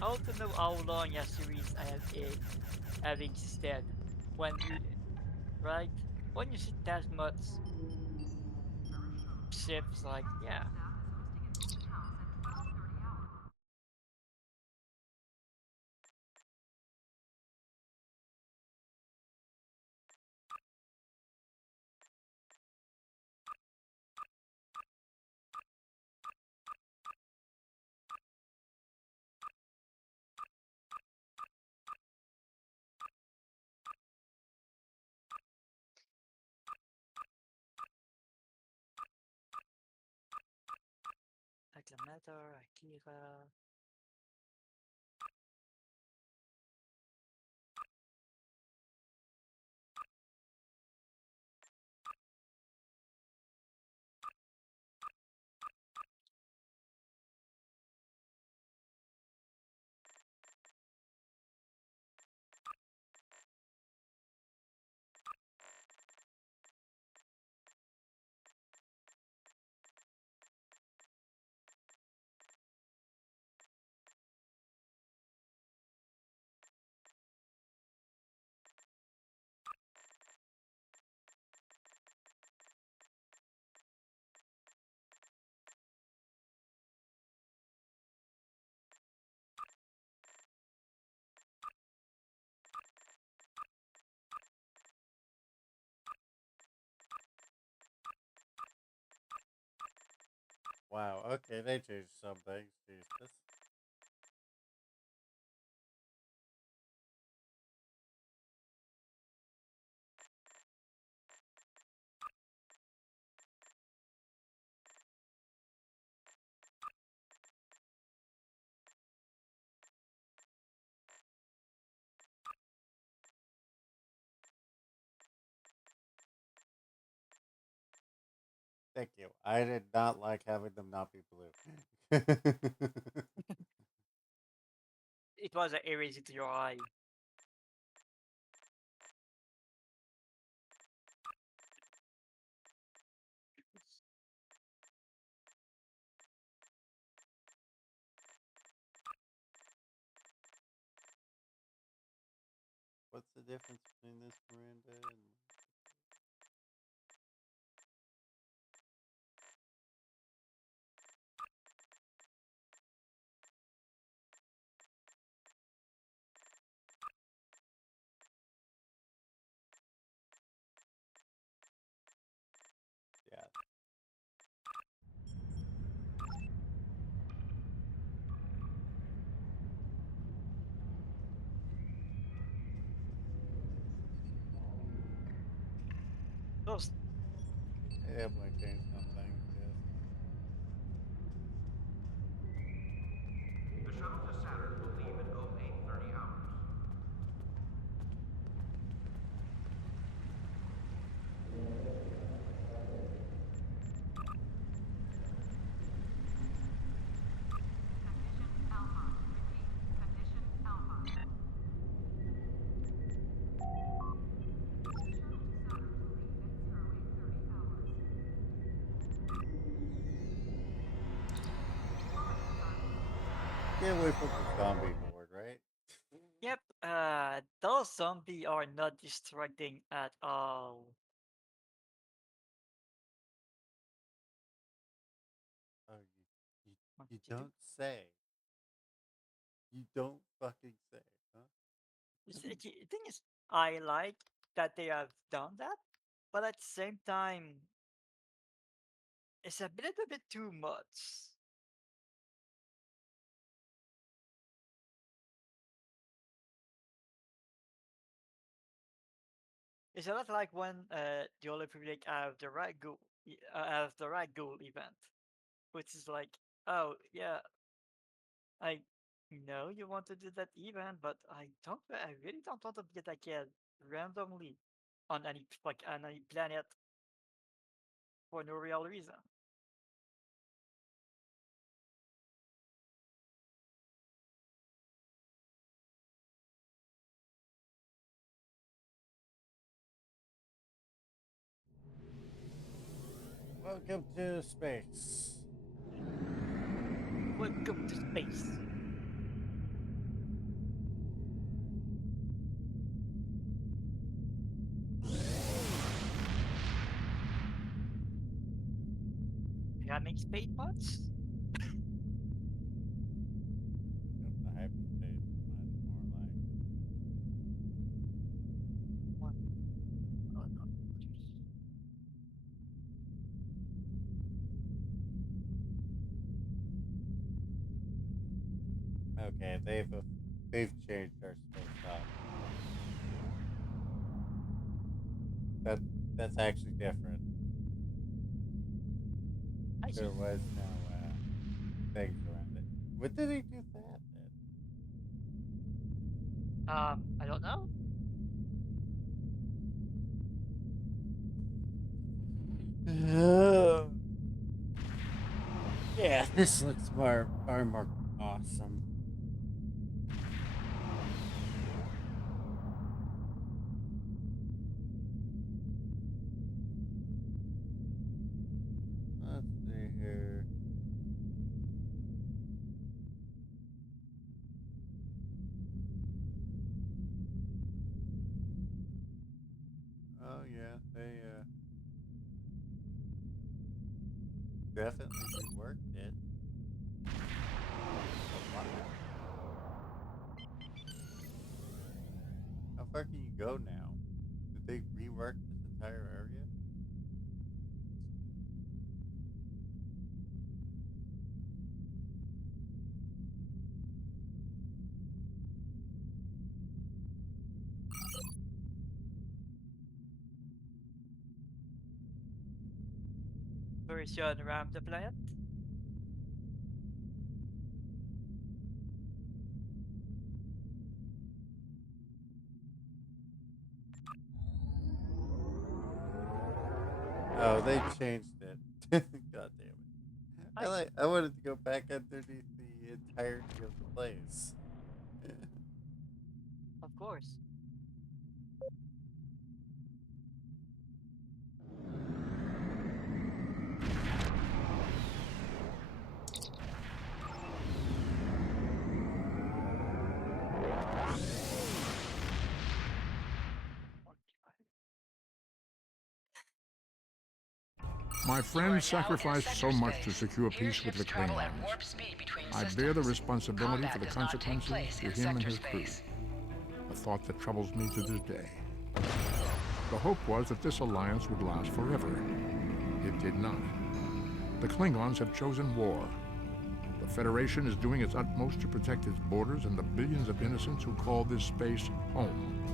I want to know how long a series have existed when you, right? When you see that much ships, like, yeah. Like Lamator, Akira. Wow, okay, they changed some things. Jesus. Thank you. I did not like having them not be blue. It was a easy to your eye. What's the difference between this Miranda and Those. They definitely changed something. Yes. The shuttle to Saturn will leave at 0830 hours. Get away from the zombie horde, right? Yep. Those zombies are not distracting at all. Oh, you don't say. You don't fucking say, huh? The thing is, I like that they have done that, but at the same time, it's a little bit too much. It's a lot like when the Old Republic have the Ragul event, which is like, oh yeah, I know you want to do that event, but I really don't want to get like randomly on any planet for no real reason. Welcome to space. Welcome to space. Ramming space much? The hyperspace is much more like. What? Oh no. Okay, they've changed our space up. That's actually different. There was no things around it. What did he do that then? I don't know. Yeah, this looks far more awesome. Let's see here. Oh yeah, they definitely reworked it. How far can you go now? Did they rework this entire area? Version around the planet? Oh, they changed it. God damn it. I wanted to go back underneath the entirety of the place. Of course. My friends sacrificed so much to secure peace with the Klingons. I bear the responsibility for the consequences to him and his crew. A thought that troubles me to this day. The hope was that this alliance would last forever. It did not. The Klingons have chosen war. The Federation is doing its utmost to protect its borders and the billions of innocents who call this space home.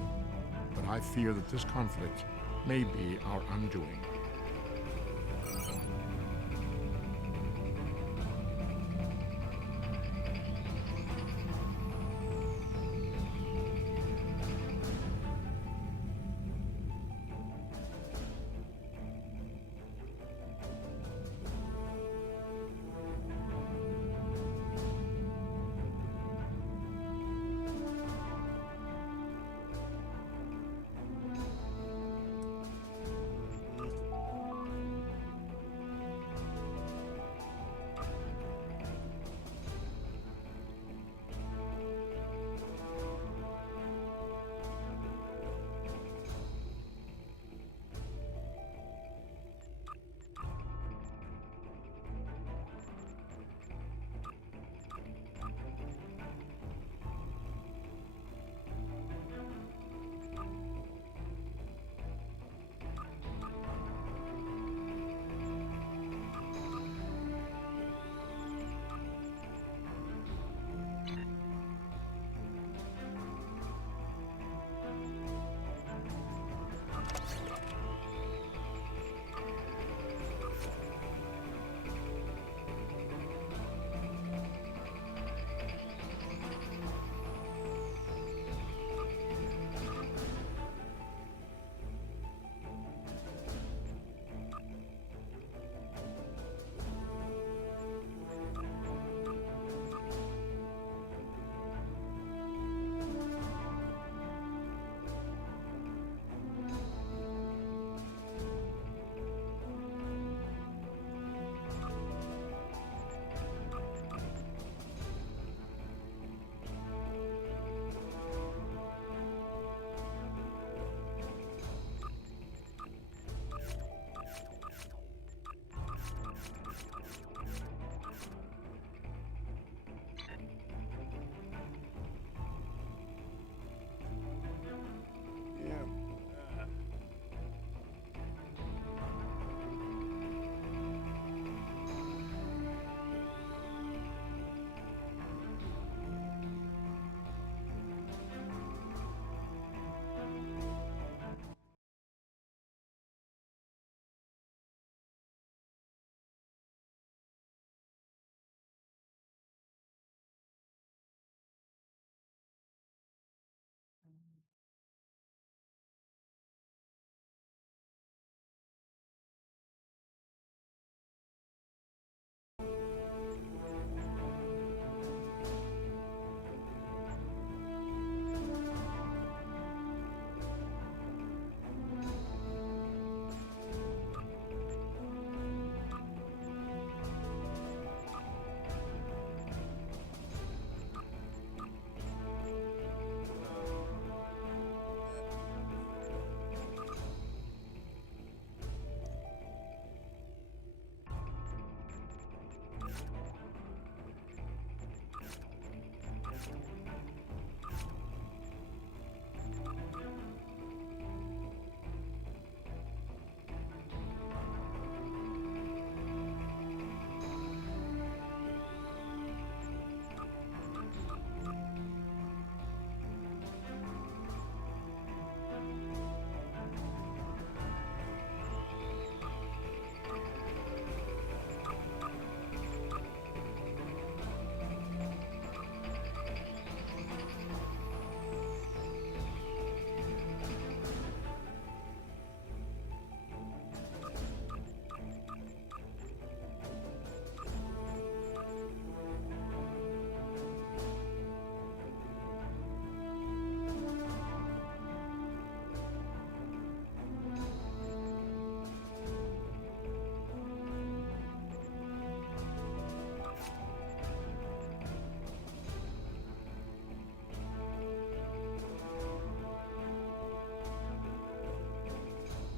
But I fear that this conflict may be our undoing.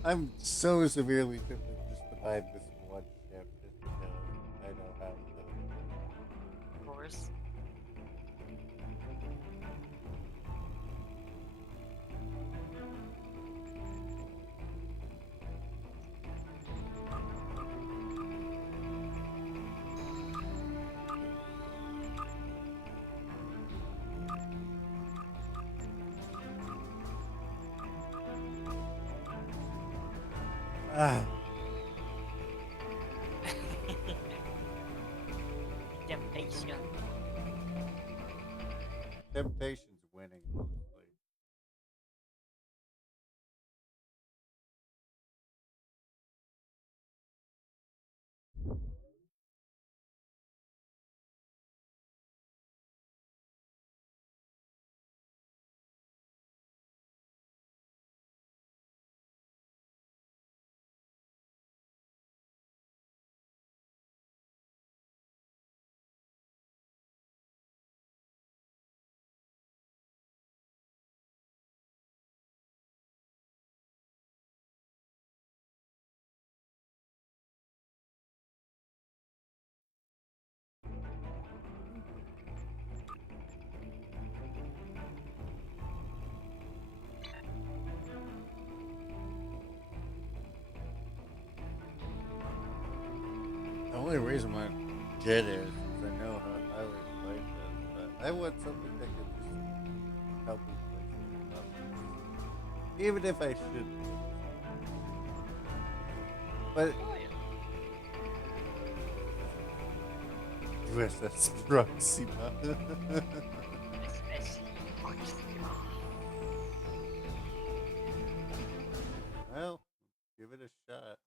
I'm so severely tempted just to buy this one ship just because I know how to. Of course. Ah. Temptation. Temptation's winning, honestly. The only reason why I did it is I know how highly played this, but I want something that could just help me play something up. Even if I should. But USS Proxima. Well, give it a shot.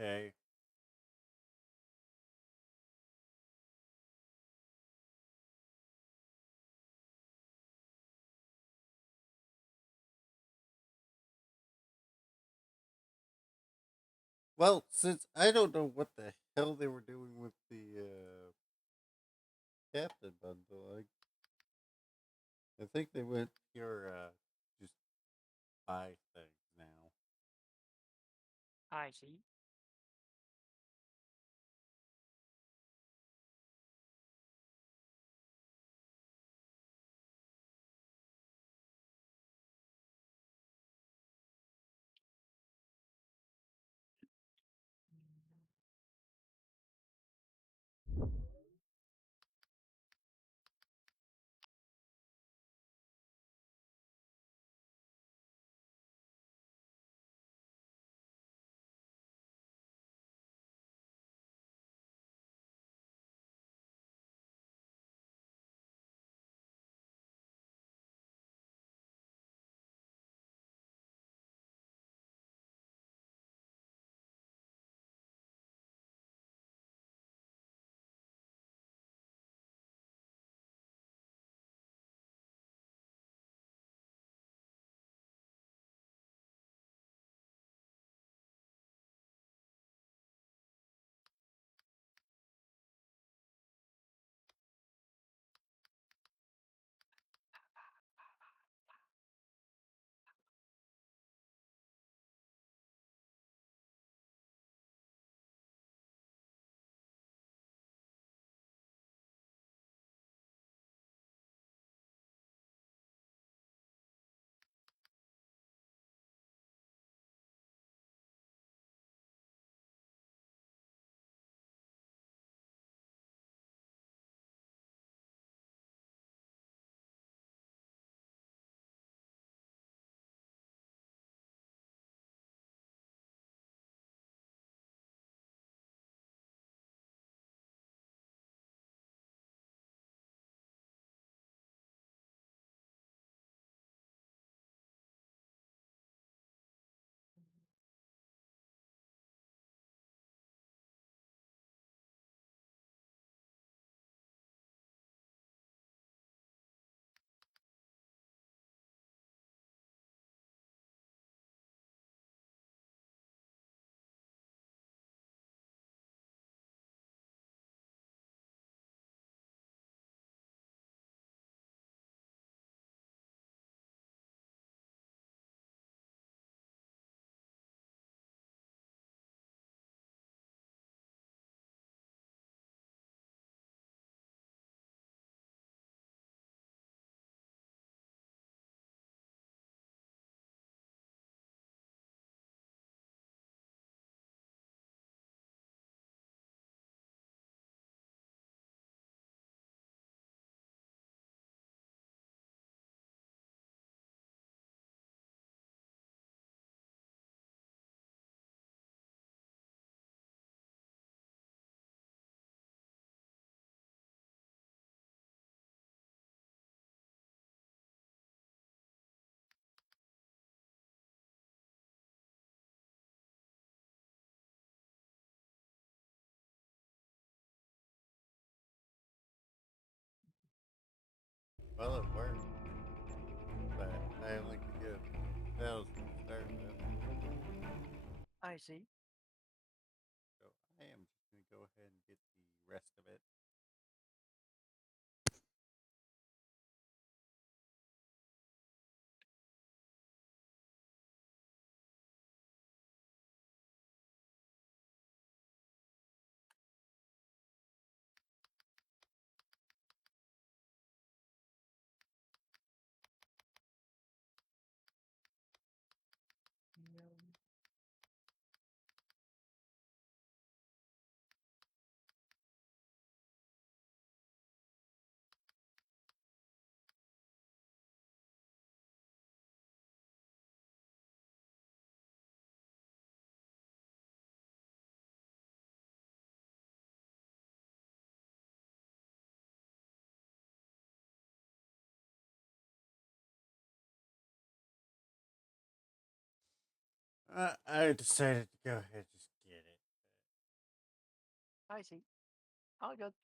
Okay. Well, since I don't know what the hell they were doing with the Captain bundle, I think they went pure just buy things now. I see. Well, it worked. But I only could get 1,000 to start with. I see. So I am just going to go ahead and get the rest of it. I decided to go ahead and just get it. I see. All good.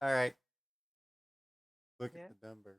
All right. Look Yeah. at the number.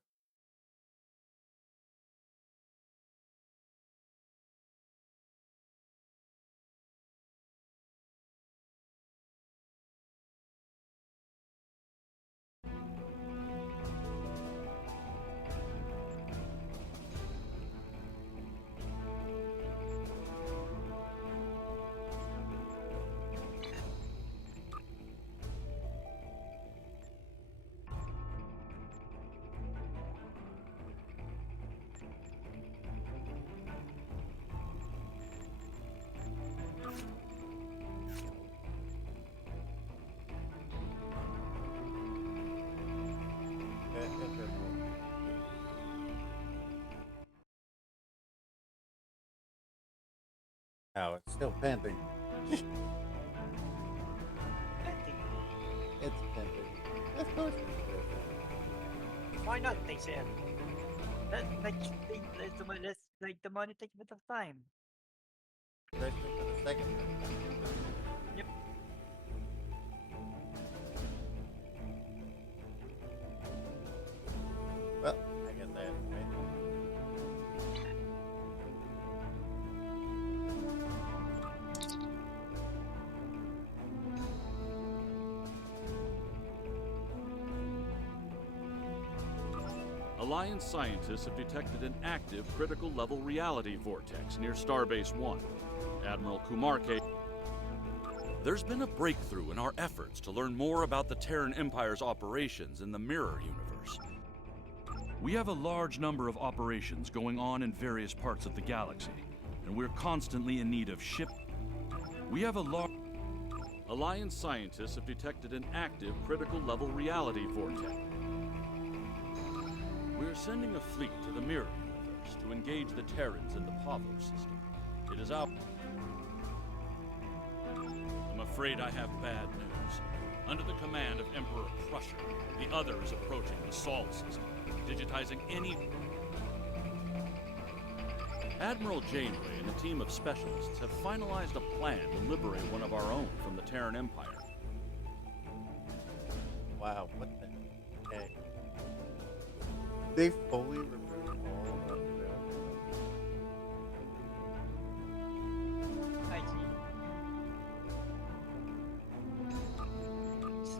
Oh, it's still pending. It's pending. Of course it's still pending. Why not? They said. Let's like the money take a bit of time. Especially for the second one. Yep. Well, I guess I have to wait. Alliance scientists have detected an active critical level reality vortex near Starbase 1. Admiral Kumar K. There's been a breakthrough in our efforts to learn more about the Terran Empire's operations in the Mirror universe. We have a large number of operations going on in various parts of the galaxy, and we're constantly in need of ship. We have a large... Alliance scientists have detected an active critical level reality vortex. We're sending a fleet to the Mirror universe to engage the Terrans in the Pavo system. It is out. I'm afraid I have bad news. Under the command of Emperor Crusher, the other is approaching the Sol system, digitizing any... Admiral Janeway and a team of specialists have finalized a plan to liberate one of our own from the Terran Empire. Wow, what the heck? They fully removed all of them. I see. So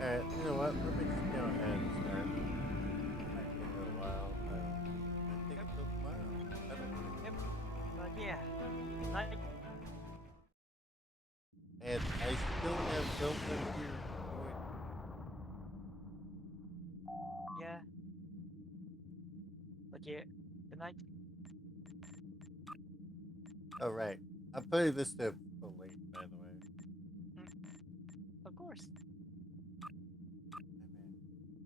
Alright, you know what? Let me just go ahead and start. Might take a little while, but I think until tomorrow. I don't know. Yep. But yeah. Like, And I still have someone here going. yeah. But yeah. Good night. Oh, right. I'm putting this to so late, by the way. Of course.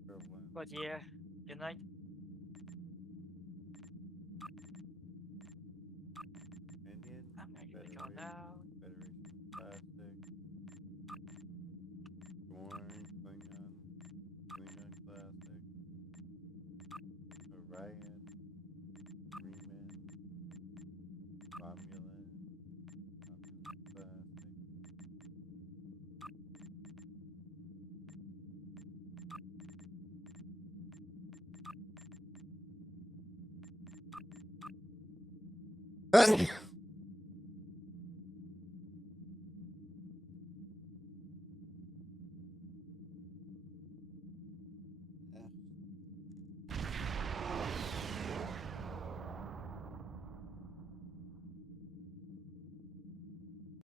For a while. But yeah. Good night. Minion, I'm not gonna go Federation, now. Federation Plastic, Gorn, Klingon, Klingon Classic, Orion, Freeman, Romulan, Romulan Classic.